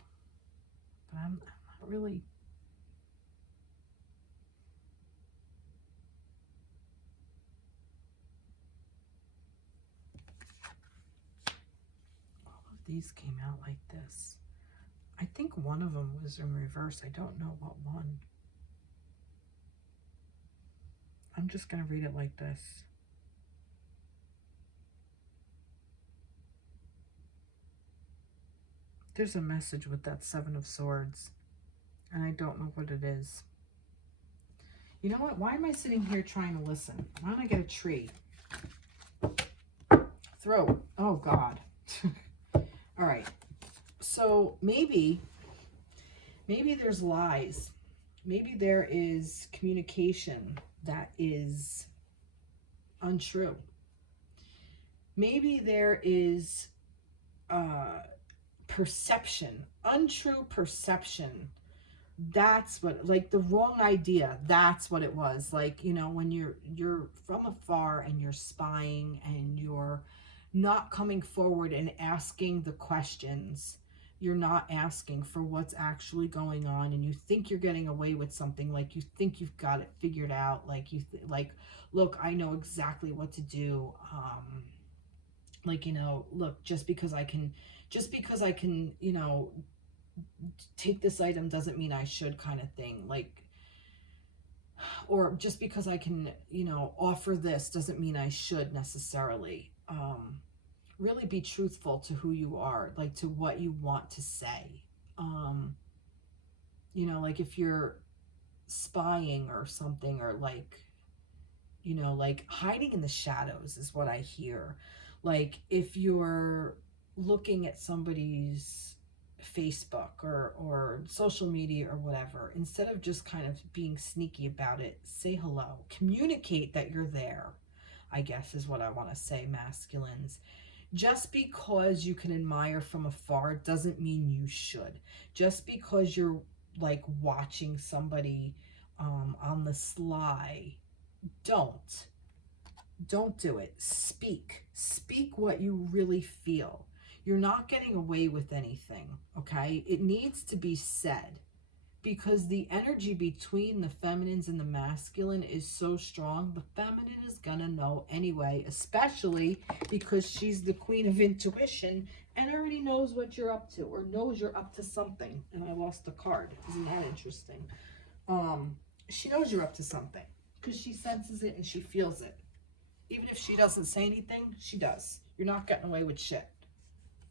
But I'm not really... All of these came out like this. I think one of them was in reverse. I don't know what one. I'm just going to read it like this. There's a message with that Seven of Swords, and I don't know what it is. You know what? Why am I sitting here trying to listen? Why don't I get a tree? Throat. Oh, God. All right. So maybe there's lies. Maybe there is communication that is untrue. Maybe there is perception, untrue perception. That's what, like, the wrong idea. That's what it was. Like, you know, when you're from afar and you're spying and you're not coming forward and asking the questions. You're not asking for what's actually going on, and you think you're getting away with something. Like, you think you've got it figured out. Like, like, look, I know exactly what to do. Like, you know, look, just because I can, you know, take this item doesn't mean I should, kind of thing. Like, or just because I can, you know, offer this doesn't mean I should necessarily. Really be truthful to who you are, like, to what you want to say. You know, like, if you're spying or something, or like, you know, like, hiding in the shadows is what I hear. Like, if you're looking at somebody's Facebook or social media or whatever, instead of just kind of being sneaky about it, say hello. Communicate that you're there, I guess is what I want to say, masculines. Just because you can admire from afar doesn't mean you should. Just because you're, like, watching somebody on the sly, don't do it. Speak what you really feel. You're not getting away with anything, okay? It needs to be said, because the energy between the feminines and the masculine is so strong. The feminine is gonna know anyway, especially because she's the queen of intuition and already knows what you're up to, or knows you're up to something. And I lost the card. Isn't that interesting? She knows you're up to something because she senses it and she feels it. Even if she doesn't say anything, she does. You're not getting away with shit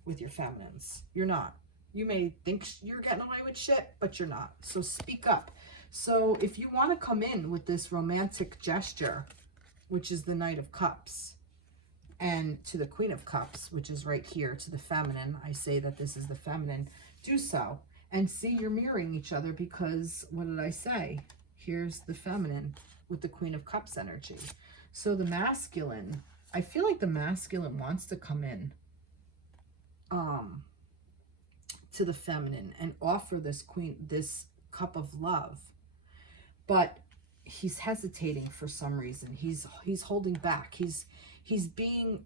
with your feminines. You're not. You may think you're getting away with shit, but you're not. So speak up. So if you want to come in with this romantic gesture, which is the Knight of Cups, and to the Queen of Cups, which is right here, to the feminine, I say that this is the feminine, do so. And see, you're mirroring each other, because what did I say? Here's the feminine with the Queen of Cups energy. So the masculine, I feel like the masculine wants to come in to the feminine and offer this cup of love, but he's hesitating for some reason. He's holding back. He's being,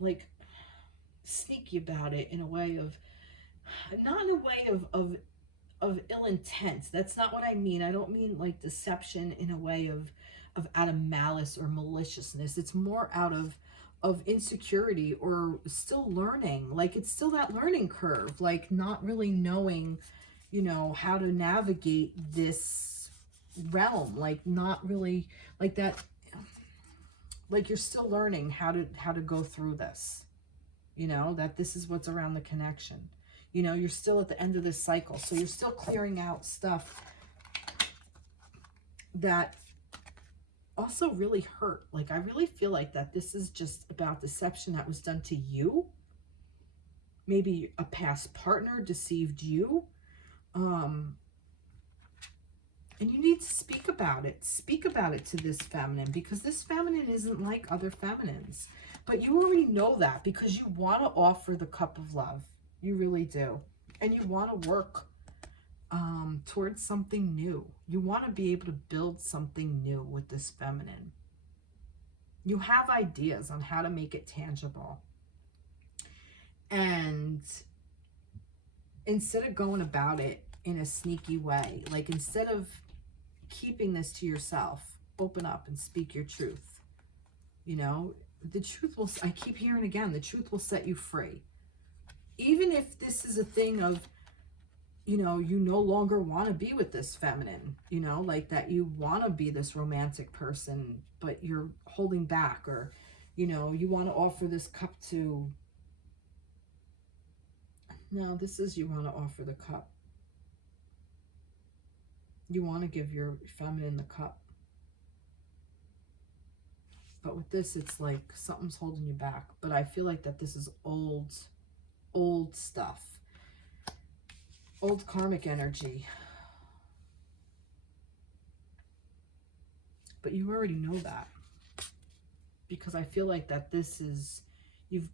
like, sneaky about it, in a way of, not in a way of ill intent. That's not what I mean. I don't mean like deception in a way of out of malice or maliciousness. It's more out of insecurity, or still learning. Like, it's still that learning curve, like, not really knowing, you know, how to navigate this realm. Like, not really, like that, like, you're still learning how to go through this, you know, that this is what's around the connection. You know, you're still at the end of this cycle, so you're still clearing out stuff that also really hurt. Like, I really feel like that this is just about deception that was done to you. Maybe a past partner deceived you. And you need to speak about it. Speak about it to this feminine, because this feminine isn't like other feminines. But you already know that because you want to offer the cup of love. You really do. And you want to work towards something new. You want to be able to build something new with this feminine. You have ideas on how to make it tangible. And instead of going about it in a sneaky way, like instead of keeping this to yourself, open up and speak your truth. You know, the truth will, I keep hearing again, the truth will set you free. Even if this is a thing of, you know, you no longer want to be with this feminine, you know, like that you want to be this romantic person, but you're holding back, or, you know, you want to offer this cup to, no, this is, you want to offer the cup. You want to give your feminine the cup. But with this, it's like something's holding you back. But I feel like that this is old stuff. Old karmic energy. But you already know that. Because I feel like that this is, you've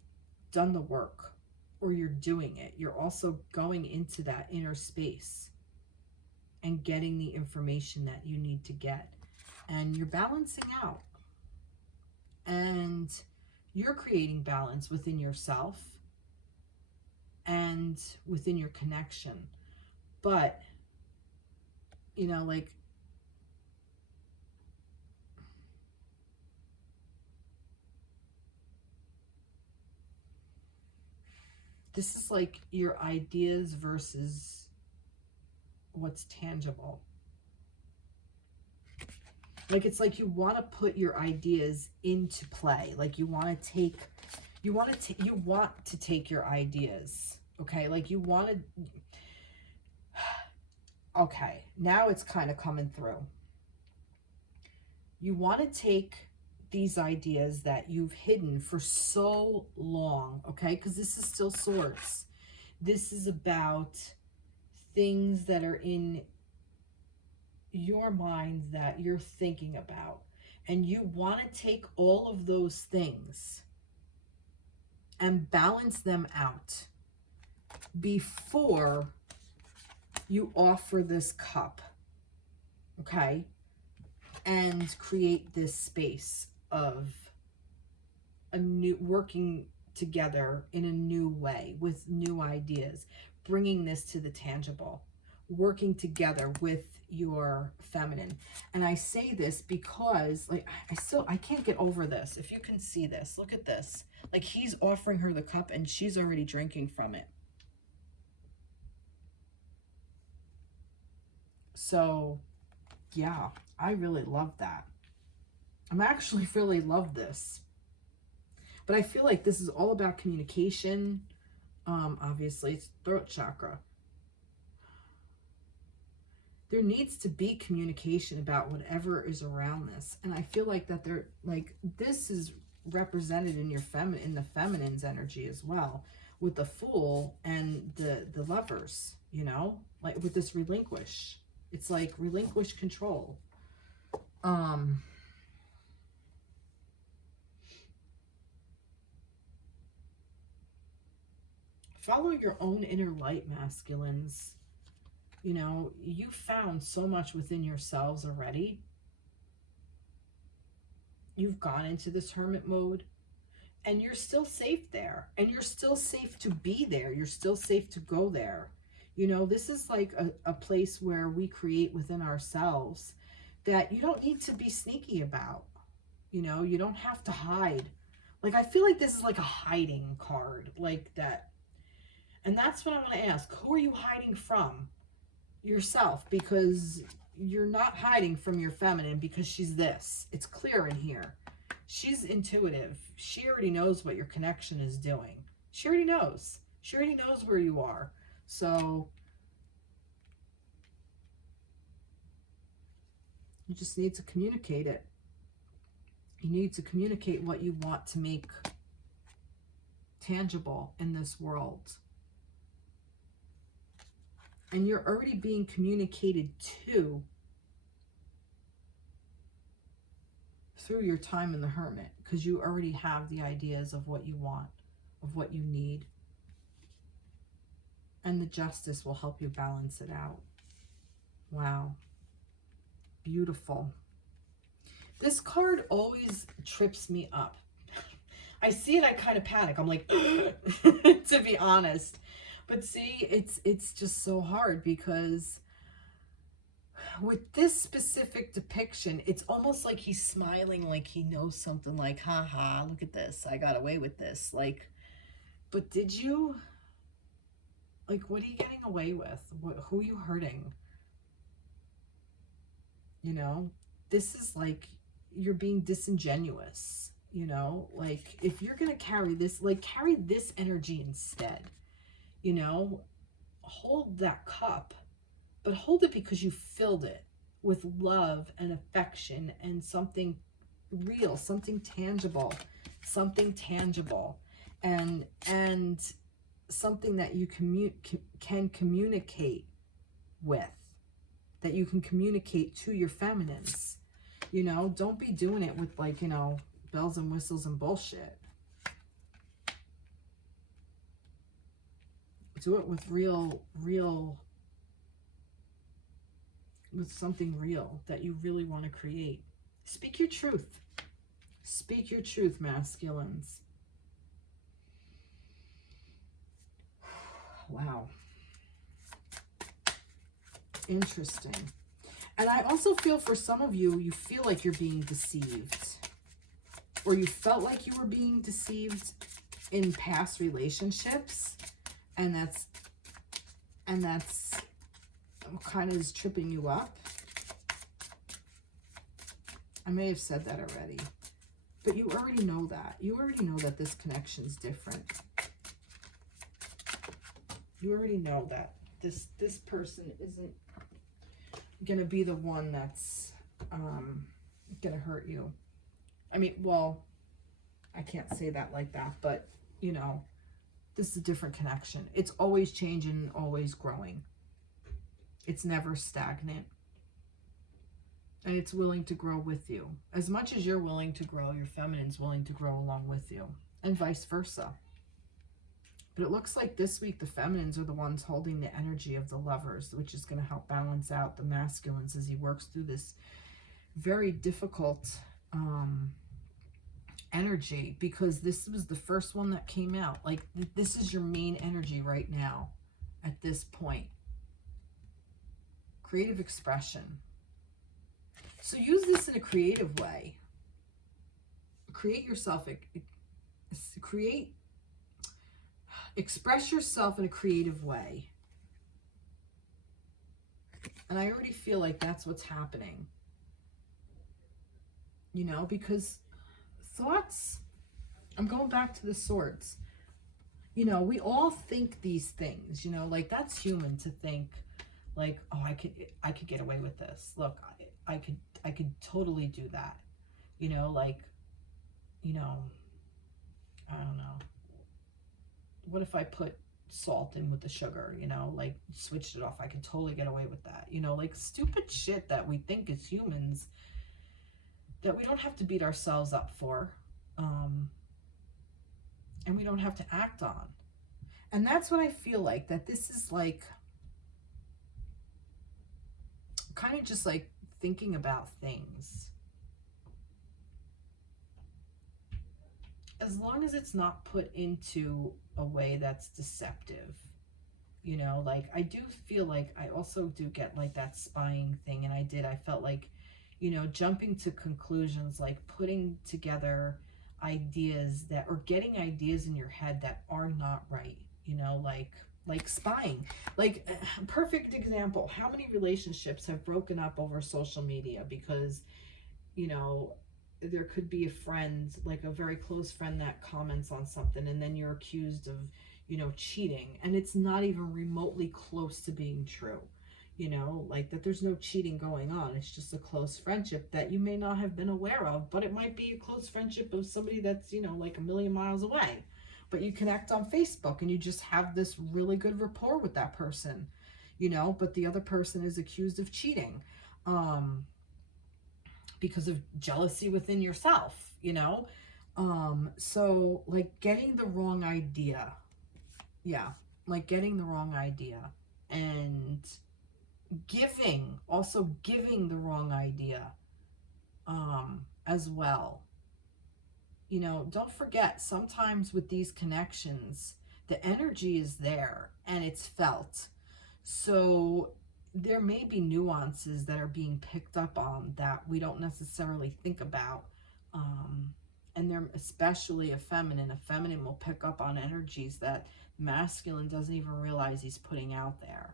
done the work, or you're doing it. You're also going into that inner space and getting the information that you need to get. And you're balancing out. And you're creating balance within yourself and within your connection. But, you know, like, this is like your ideas versus what's tangible. Like, it's like you want to put your ideas into play. Like, you want to take your ideas. Okay. Like, you want to, okay. Now it's kind of coming through. You want to take these ideas that you've hidden for so long. Okay. Because this is still Swords. This is about things that are in your mind that you're thinking about, and you want to take all of those things and balance them out before you offer this cup, okay, and create this space of a new, working together in a new way with new ideas, bringing this to the tangible, working together with your feminine. And I say this because, like, I can't get over this. If you can see this, look at this. Like, he's offering her the cup and she's already drinking from it. So yeah, I really love that. I'm actually really love this. But I feel like this is all about communication. Obviously it's throat chakra. There needs to be communication about whatever is around this. And I feel like that they're like, this is represented in your in the feminine's energy as well, with the Fool and the Lovers, you know, like with this relinquish. It's like relinquish control. Follow your own inner light, masculines. You know, you found so much within yourselves already. You've gone into this hermit mode and you're still safe there, and you're still safe to be there. You're still safe to go there. You know, this is like a place where we create within ourselves that you don't need to be sneaky about. You know, you don't have to hide. Like, I feel like this is like a hiding card, like that. And that's what I want to ask. Who are you hiding from? Yourself, because you're not hiding from your feminine because she's this. It's clear in here. She's intuitive. She already knows what your connection is doing. She already knows. She already knows where you are. So you just need to communicate it. You need to communicate what you want to make tangible in this world. And you're already being communicated to through your time in the Hermit, because you already have the ideas of what you want, of what you need. And the Justice will help you balance it out. Wow. Beautiful. This card always trips me up. I see it, I kind of panic. I'm like, to be honest. But see, it's just so hard, because with this specific depiction, it's almost like he's smiling, like he knows something, like, haha, look at this, I got away with this. Like, but did you? Like, what are you getting away with? Who are you hurting? You know, this is like, you're being disingenuous, you know? Like, if you're going to carry this, like, carry this energy instead, you know? Hold that cup, but hold it because you filled it with love and affection and something real, something tangible, and something that you can communicate with, that you can communicate to your feminines. You know, don't be doing it with, like, you know, bells and whistles and bullshit. Do it with with something real that you really want to create. Speak your truth. Speak your truth, masculines. Wow. Interesting. And I also feel for some of you, you feel like you're being deceived, or you felt like you were being deceived in past relationships, and that's what kind of is tripping you up. I may have said that already, but you already know that. You already know that this connection is different. You already know that this person isn't gonna be the one that's gonna hurt you. I mean, well, I can't say that like that, but you know, this is a different connection. It's always changing, always growing. It's never stagnant. And it's willing to grow with you. As much as you're willing to grow, your feminine's willing to grow along with you, and vice versa. But it looks like this week the feminines are the ones holding the energy of the Lovers, which is going to help balance out the masculines as he works through this very difficult energy, because this was the first one that came out. Like, this is your main energy right now at this point. Creative expression. So use this in a creative way. Create yourself. Express yourself in a creative way. And I already feel like that's what's happening. You know, because thoughts, I'm going back to the Swords. You know, we all think these things, you know, like, that's human to think like, oh, I could get away with this. Look, I could totally do that. You know, like, you know, I don't know. What if I put salt in with the sugar, you know, like, switched it off? I could totally get away with that. You know, like, stupid shit that we think as humans that we don't have to beat ourselves up for, and we don't have to act on. And that's what I feel like, that this is like kind of just like thinking about things. As long as it's not put into a way that's deceptive, you know, like, I do feel like I also do get like that spying thing. And I felt like, you know, jumping to conclusions, like putting together ideas that, or getting ideas in your head that are not right, you know, like spying. Like, a perfect example, how many relationships have broken up over social media because, you know, there could be a friend, like a very close friend, that comments on something, and then you're accused of, you know, cheating, and it's not even remotely close to being true. you know, like that there's no cheating going on. It's just a close friendship that you may not have been aware of, but it might be a close friendship of somebody that's, you know, like a million miles away. But you connect on Facebook and you just have this really good rapport with that person, you know, but the other person is accused of cheating because of jealousy within yourself, you know. So like getting the wrong idea. Yeah, like getting the wrong idea and also giving the wrong idea as well. You know, don't forget, sometimes with these connections, the energy is there and it's felt. So there may be nuances that are being picked up on that we don't necessarily think about. And they're especially a feminine. A feminine will pick up on energies that masculine doesn't even realize he's putting out there.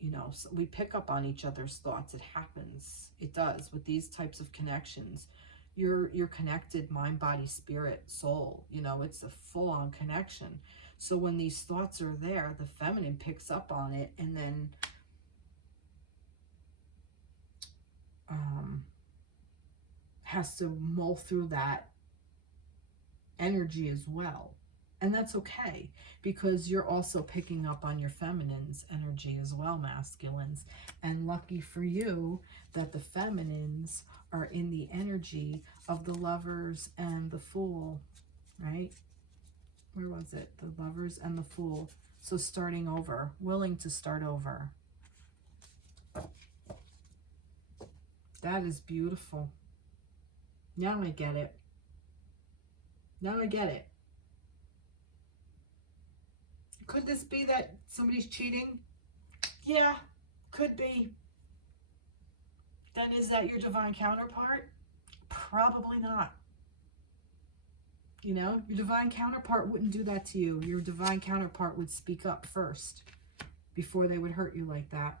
You know, so we pick up on each other's thoughts. It happens. It does with these types of connections. You're connected, mind, body, spirit, soul. You know, it's a full-on connection. So when these thoughts are there, the feminine picks up on it and then has to mull through that energy as well. And that's okay, because you're also picking up on your feminine's energy as well, masculines. And lucky for you that the feminines are in the energy of the Lovers and the Fool, right? Where was it? The Lovers and the Fool. So starting over, willing to start over. That is beautiful. Now I get it. Now I get it. Could this be that somebody's cheating? Yeah, could be. Then is that your divine counterpart? Probably not. You know, your divine counterpart wouldn't do that to you. Your divine counterpart would speak up first before they would hurt you like that.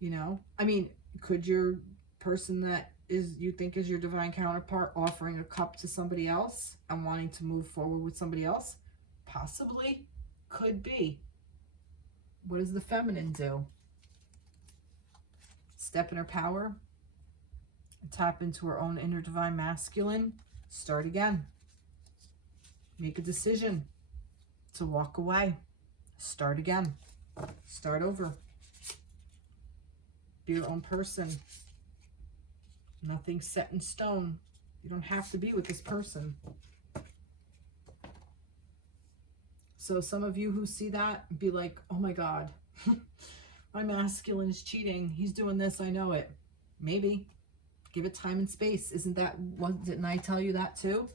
You know, I mean, could your person that is you think is your divine counterpart offering a cup to somebody else and wanting to move forward with somebody else? Possibly. Could be. What does the feminine do? Step in her power. Tap into her own inner divine masculine. Start again. Make a decision to walk away. Start again. Start over. Be your own person. Nothing's set in stone. You don't have to be with this person. So some of you who see that, be like, oh my God, my masculine is cheating. He's doing this. I know it. Maybe. Give it time and space. Didn't I tell you that too?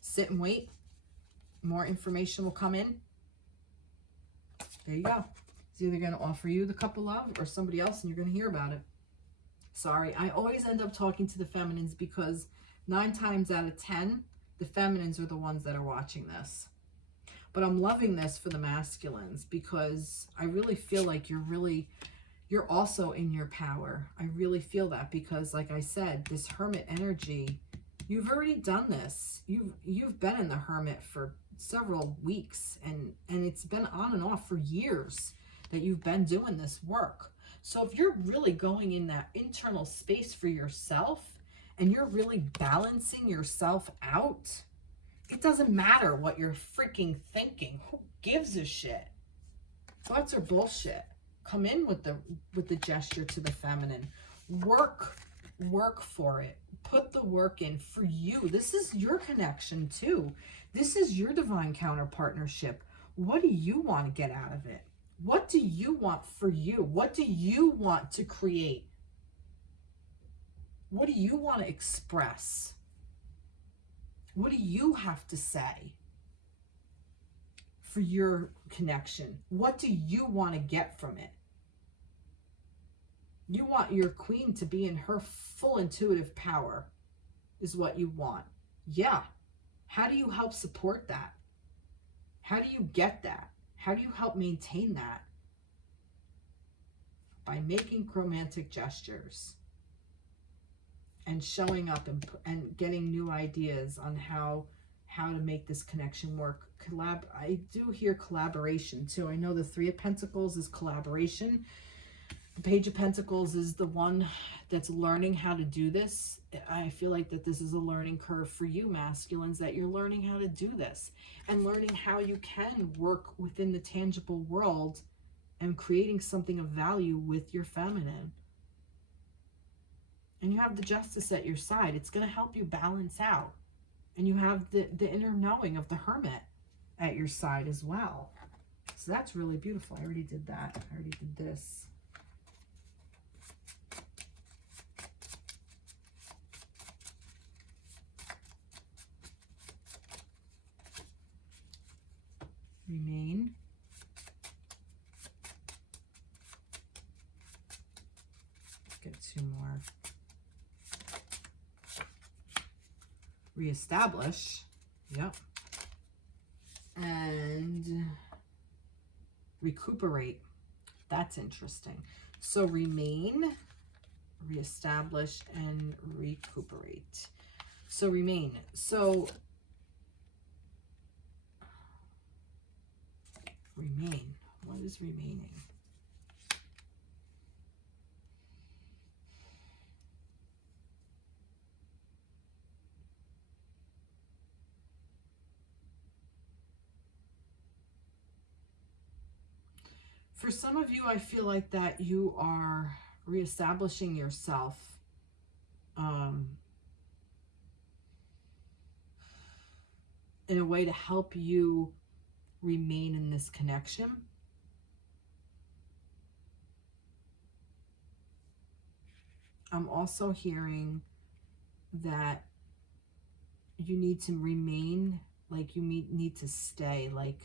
Sit and wait. More information will come in. There you go. It's either going to offer you the cup of love or somebody else, and you're going to hear about it. Sorry, I always end up talking to the feminines because 9 times out of 10, the feminines are the ones that are watching this. But I'm loving this for the masculines because I really feel like you're also in your power. I really feel that because, like I said, this hermit energy, you've already done this. You've been in the hermit for several weeks, and it's been on and off for years that you've been doing this work. So if you're really going in that internal space for yourself and you're really balancing yourself out, it doesn't matter what you're freaking thinking. Who gives a shit? Thoughts are bullshit. Come in with the gesture to the feminine. Work for it. Put the work in for you. This is your connection too. This is your divine counterpartnership. What do you want to get out of it? What do you want for you? What do you want to create? What do you want to express? What do you have to say for your connection? What do you want to get from it? You want your queen to be in her full intuitive power is what you want. Yeah. How do you help support that? How do you get that? How do you help maintain that? By making romantic gestures and showing up and getting new ideas on how how to make this connection work. I do hear collaboration too. I know the Three of Pentacles is collaboration. The Page of Pentacles is the one that's learning how to do this. I feel like that this is a learning curve for you, masculines, that you're learning how to do this and learning how you can work within the tangible world and creating something of value with your feminine. And you have the Justice at your side. It's going to help you balance out. And you have the inner knowing of the Hermit at your side as well. So that's really beautiful. I already did that. I already did this. Remain. Get two more. Reestablish. Yep. And recuperate. That's interesting. So remain, reestablish, and recuperate. So remain. So remain. What is remaining? For some of you, I feel like that you are reestablishing yourself in a way to help you remain in this connection. I'm also hearing that you need to remain, like you need to stay, like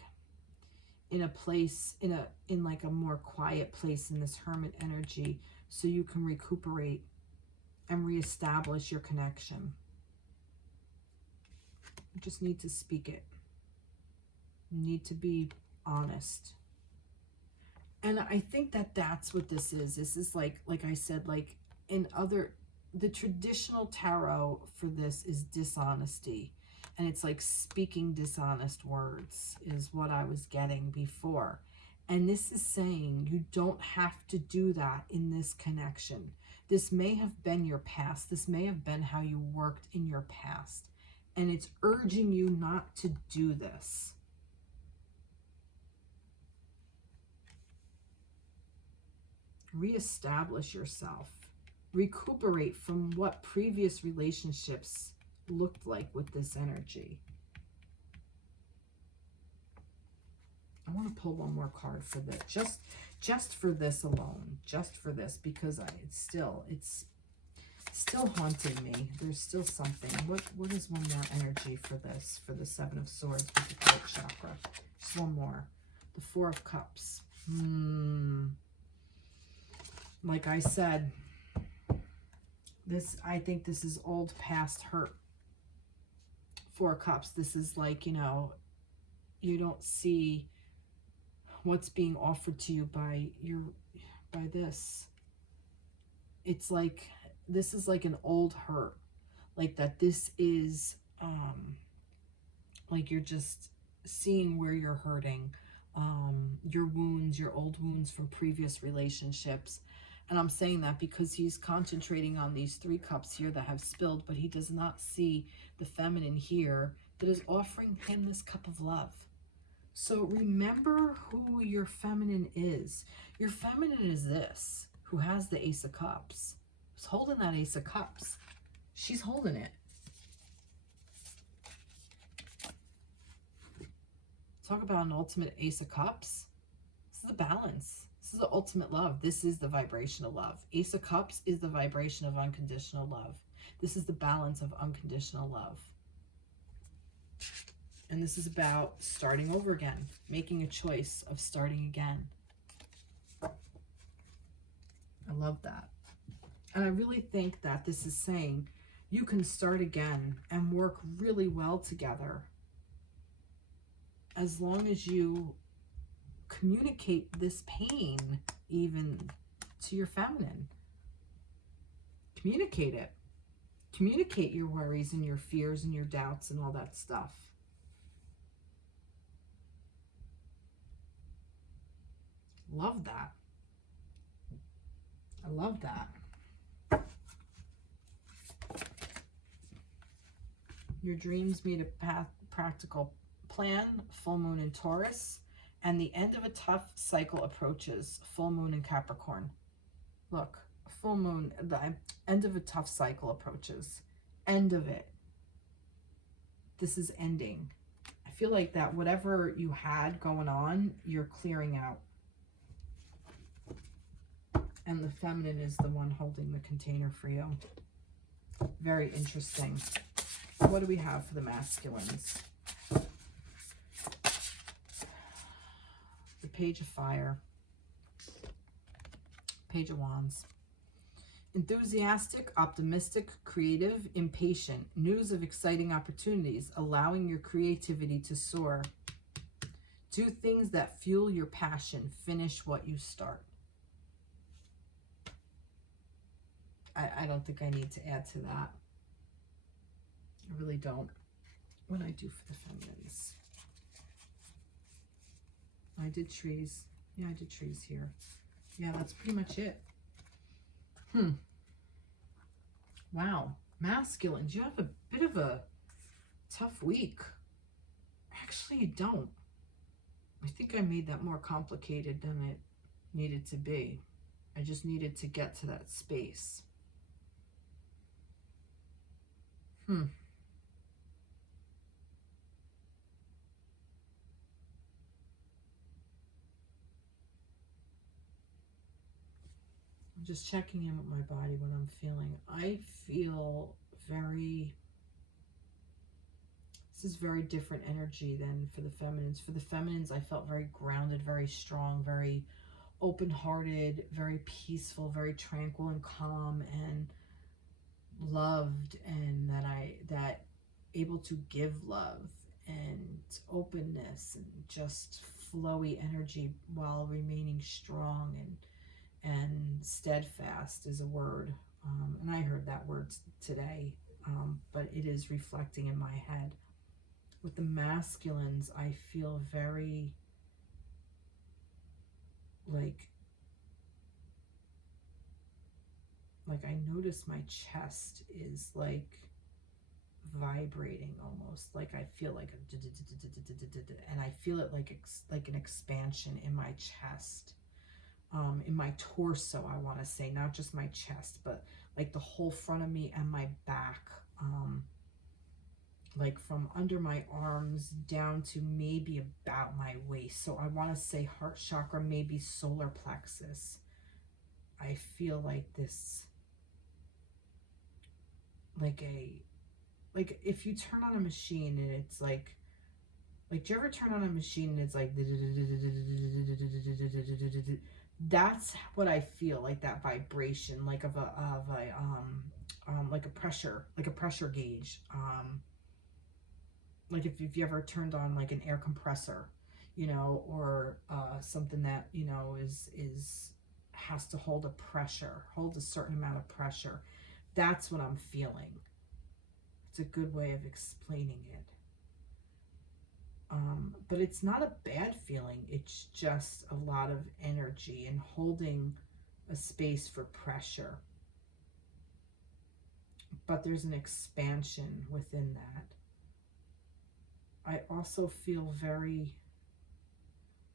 in a place, in like a more quiet place in this Hermit energy, so you can recuperate and reestablish your connection. You just need to speak it. You need to be honest. And I think that that's what this is. This is like I said, like in the traditional tarot for this is dishonesty. And it's like speaking dishonest words is what I was getting before. And this is saying you don't have to do that in this connection. This may have been your past. This may have been how you worked in your past. And it's urging you not to do this. Reestablish yourself. Recuperate from what previous relationships looked like with this energy. I want to pull one more card for this, just for this alone, just for this, because it's still haunting me. There's still something. What is one more energy for this, for the Seven of Swords with the throat chakra? Just one more. The Four of Cups. Like I said, I think this is old past hurt. Four of Cups. This is like, you don't see what's being offered to you by this. It's like, this is like an old hurt. Like that this is, like you're just seeing where you're hurting. Your wounds, your old wounds from previous relationships. And I'm saying that because he's concentrating on these three cups here that have spilled, but he does not see the feminine here that is offering him this cup of love. So remember who your feminine is. Your feminine is this, who has the Ace of Cups. Who's holding that Ace of Cups. She's holding it. Talk about an ultimate Ace of Cups. This is the balance. This is the ultimate love. This is the vibration of love. Ace of Cups is the vibration of unconditional love. This is the balance of unconditional love. And this is about starting over again, making a choice of starting again. I love that. And I really think that this is saying you can start again and work really well together as long as you communicate this pain even to your feminine. Communicate it. Communicate your worries and your fears and your doubts and all that stuff. Love that. I love that. Your dreams meet a practical plan, full moon in Taurus, and the end of a tough cycle approaches, full moon in Capricorn. Look, full moon, the end of a tough cycle approaches. End of it. This is ending. I feel like that whatever you had going on, you're clearing out. And the feminine is the one holding the container for you. Very interesting. What do we have for the masculines? The Page of Fire. Page of Wands. Enthusiastic, optimistic, creative, impatient. News of exciting opportunities, allowing your creativity to soar. Do things that fuel your passion. Finish what you start. I don't think I need to add to that. I really don't. What I do for the feminines. I did trees. Yeah, I did trees here. Yeah, that's pretty much it. Wow. Masculines, you have a bit of a tough week. Actually, you don't. I think I made that more complicated than it needed to be. I just needed to get to that space. I'm just checking in with my body what I'm feeling. I feel very, this is very different energy than for the feminines. For the feminines, I felt very grounded, very strong, very open-hearted, very peaceful, very tranquil and calm and loved, and that able to give love and openness and just flowy energy while remaining strong and steadfast is a word. And I heard that word today, but it is reflecting in my head. With the masculines, I feel very like I notice my chest is like vibrating almost. Like I feel like and I feel it like an expansion in my chest, in my torso, I want to say, not just my chest, but like the whole front of me and my back, like from under my arms down to maybe about my waist. So I want to say heart chakra, maybe solar plexus. I feel like this, like if you turn on a machine and it's like do you ever turn on a machine and it's like, that's what I feel, like that vibration, like of like a pressure gauge, like if you ever turned on like an air compressor, you know, or something that, you know, has to hold a certain amount of pressure. That's what I'm feeling. It's a good way of explaining it. But it's not a bad feeling. It's just a lot of energy and holding a space for pressure. But there's an expansion within that. I also feel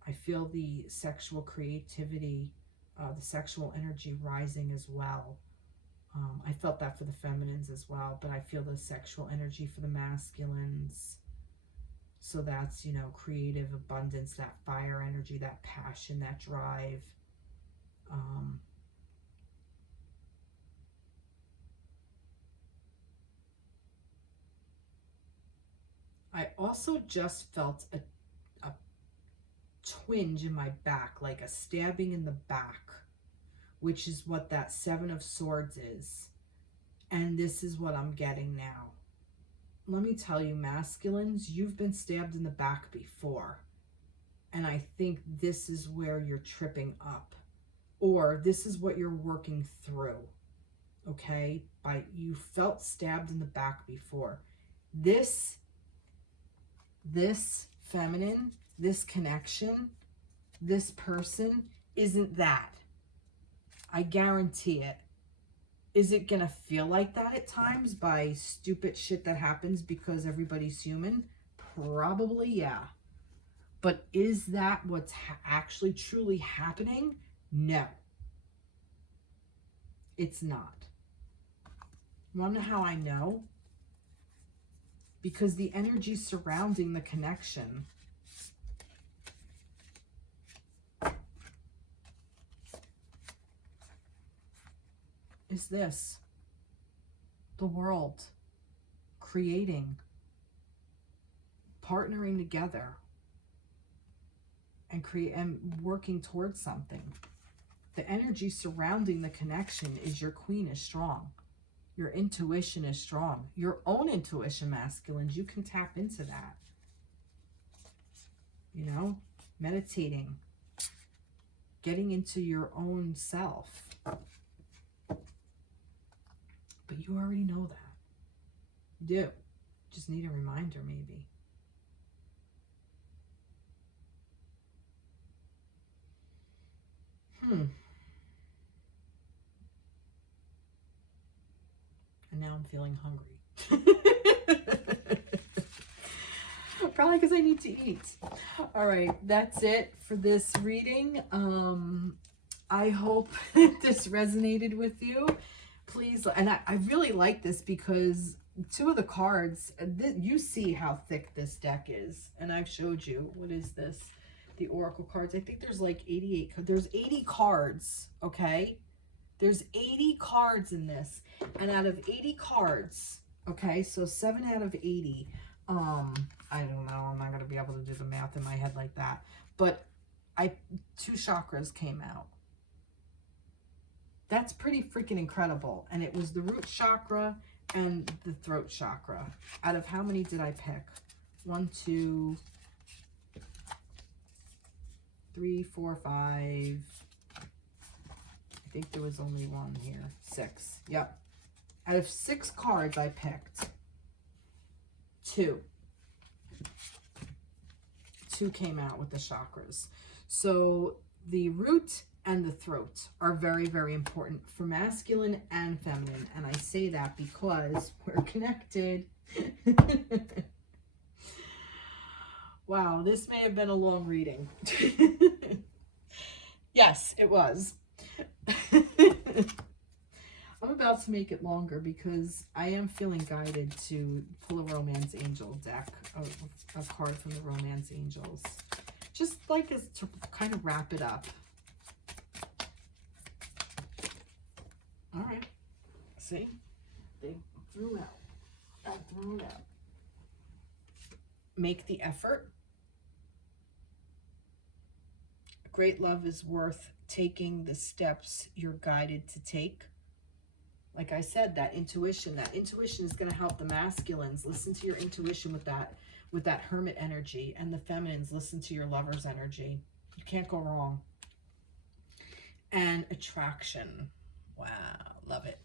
I feel the sexual creativity, the sexual energy rising as well. I felt that for the feminines as well, but I feel the sexual energy for the masculines. So that's, you know, creative abundance, that fire energy, that passion, that drive. I also just felt a twinge in my back, like a stabbing in the back, which is what that Seven of Swords is. And this is what I'm getting now. Let me tell you, masculines, you've been stabbed in the back before. And I think this is where you're tripping up. Or this is what you're working through. Okay? You felt stabbed in the back before. This feminine, this connection, this person isn't that. I guarantee it. Is it going to feel like that at times by stupid shit that happens because everybody's human? Probably, yeah. But is that what's actually truly happening? No. It's not. Want to know how I know? Because the energy surrounding the connection is this. The world creating, partnering together, and working towards something. The energy surrounding the connection is your queen is strong. Your intuition is strong. Your own intuition, masculines, you can tap into that. You know, meditating, getting into your own self. But you already know that. You do. Just need a reminder, maybe. And now I'm feeling hungry. Probably because I need to eat. All right, that's it for this reading. I hope this resonated with you. Please, and I really like this because two of the cards, you see how thick this deck is. And I've showed you, what is this? The Oracle cards. I think there's like 88, there's 80 cards, okay? There's 80 cards in this. And out of 80 cards, okay, so 7 out of 80, I don't know, I'm not going to be able to do the math in my head like that. But 2 chakras came out. That's pretty freaking incredible. And it was the root chakra and the throat chakra. Out of how many did I pick? 1, 2, 3, 4, 5. I think there was only one here. 6. Yep. Out of 6 cards I picked, 2. 2 came out with the chakras. So the root and the throat are very, very important for masculine and feminine. And I say that because we're connected. Wow, this may have been a long reading. Yes, it was. I'm about to make it longer because I am feeling guided to pull a Romance Angel deck, a card from the Romance Angels. Just like as to kind of wrap it up. All right. See? They threw it out. I threw it out. Make the effort. Great love is worth taking the steps you're guided to take. Like I said, that intuition is going to help the masculines. Listen to your intuition with that hermit energy, and the feminines, listen to your lover's energy. You can't go wrong. And attraction. Wow, love it.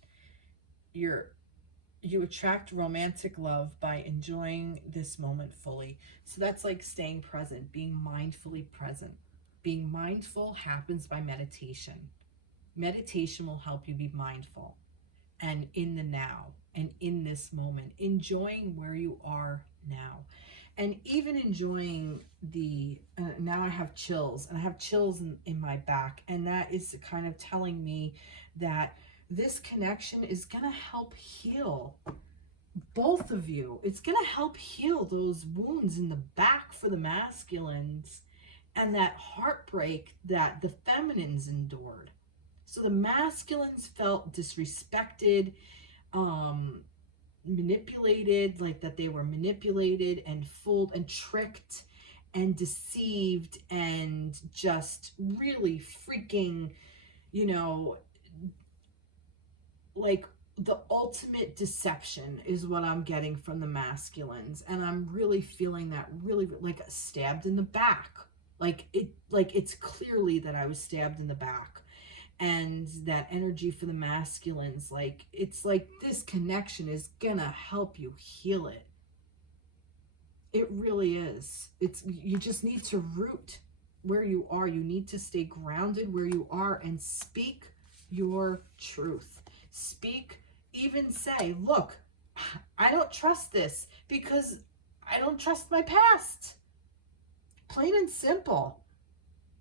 You attract romantic love by enjoying this moment fully. So that's like staying present, being mindfully present. Being mindful happens by meditation. Meditation will help you be mindful and in the now and in this moment, enjoying where you are now. And even enjoying the, now I have chills, and I have chills in my back. And that is kind of telling me that this connection is going to help heal both of you. It's going to help heal those wounds in the back for the masculines and that heartbreak that the feminines endured. So the masculines felt disrespected, manipulated, like that they were manipulated and fooled and tricked and deceived and just really freaking, you know, like the ultimate deception is what I'm getting from the masculines. And I'm really feeling that really like stabbed in the back. Like it's clearly that I was stabbed in the back. And that energy for the masculines, like, it's like this connection is gonna help you heal it. It really is. You just need to root where you are. You need to stay grounded where you are and speak your truth. Speak, even say, look, I don't trust this because I don't trust my past. Plain and simple.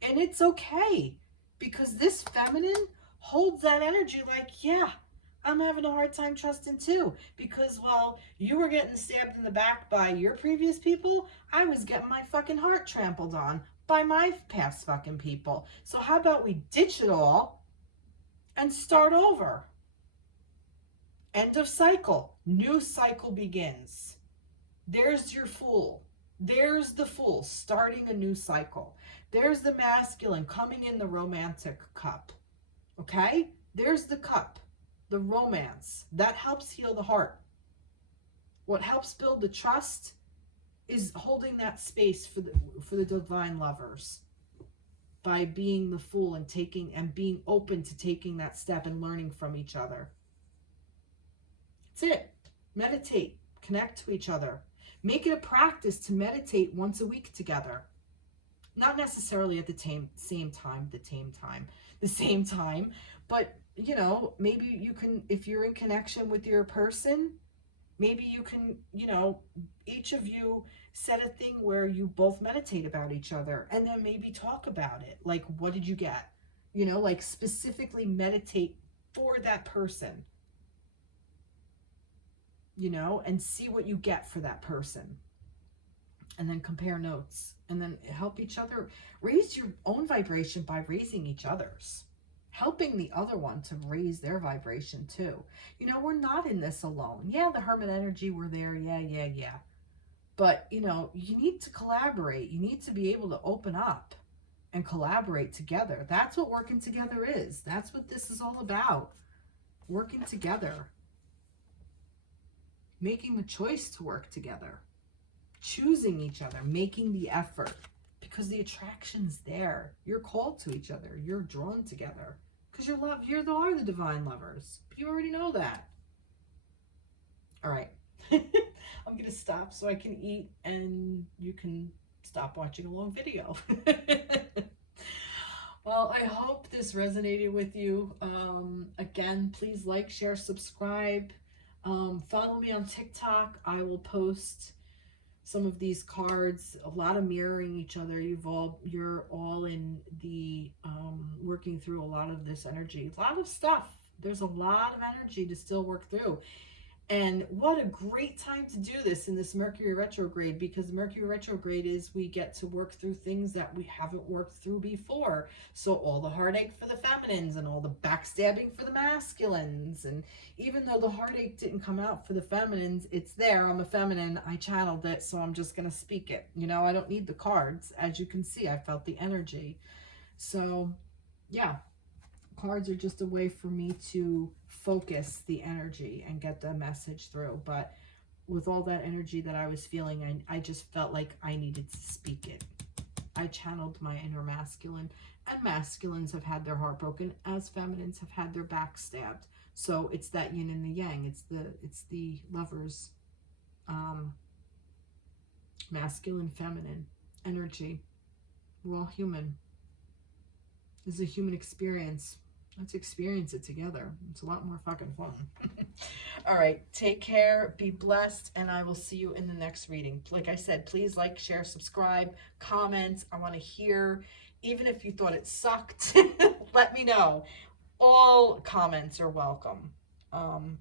And it's okay, because this feminine holds that energy like, yeah, I'm having a hard time trusting too. Because while you were getting stabbed in the back by your previous people, I was getting my fucking heart trampled on by my past fucking people. So how about we ditch it all and start over? End of cycle. New cycle begins. There's your fool. There's the fool starting a new cycle. There's the masculine coming in the romantic cup. Okay? There's the cup, the romance. That helps heal the heart. What helps build the trust is holding that space for the divine lovers by being the fool and being open to taking that step and learning from each other. That's it. Meditate. Connect to each other. Make it a practice to meditate once a week together. Not necessarily at the same time, but, you know, maybe you can, if you're in connection with your person, maybe you can, you know, each of you set a thing where you both meditate about each other and then maybe talk about it. Like, what did you get? You know, like specifically meditate for that person, you know, and see what you get for that person. And then compare notes, and then help each other raise your own vibration by raising each other's, helping the other one to raise their vibration too. You know, we're not in this alone. Yeah, the hermit energy, we're there. Yeah. But, you know, you need to collaborate. You need to be able to open up and collaborate together. That's what working together is. That's what this is all about. Working together. Making the choice to work together. Choosing each other, making the effort, because the attraction's there. You're called to each other. You're drawn together because you're loved. You are the divine lovers. You already know that. All right. I'm going to stop so I can eat and you can stop watching a long video. Well, I hope this resonated with you. Again, please like, share, subscribe. Follow me on TikTok. I will post some of these cards, a lot of mirroring each other. You're all in the working through a lot of this energy, a lot of stuff. There's a lot of energy to still work through. And what a great time to do this in this Mercury retrograde, because Mercury retrograde is we get to work through things that we haven't worked through before. So all the heartache for the feminines and all the backstabbing for the masculines. And even though the heartache didn't come out for the feminines, it's there. I'm a feminine. I channeled it, so I'm just going to speak it. You know, I don't need the cards. As you can see, I felt the energy. So, yeah. Cards are just a way for me to focus the energy and get the message through. But with all that energy that I was feeling, I just felt like I needed to speak it. I channeled my inner masculine, and masculines have had their heart broken as feminines have had their back stabbed. So it's that yin and the yang. It's the lovers, masculine, feminine energy. We're all human. This is a human experience. Let's experience it together. It's a lot more fucking fun. All right. Take care. Be blessed. And I will see you in the next reading. Like I said, please like, share, subscribe, comment. I want to hear, even if you thought it sucked, let me know. All comments are welcome.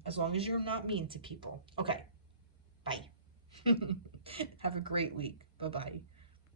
As long as you're not mean to people. Okay. Bye. Have a great week. Bye-bye.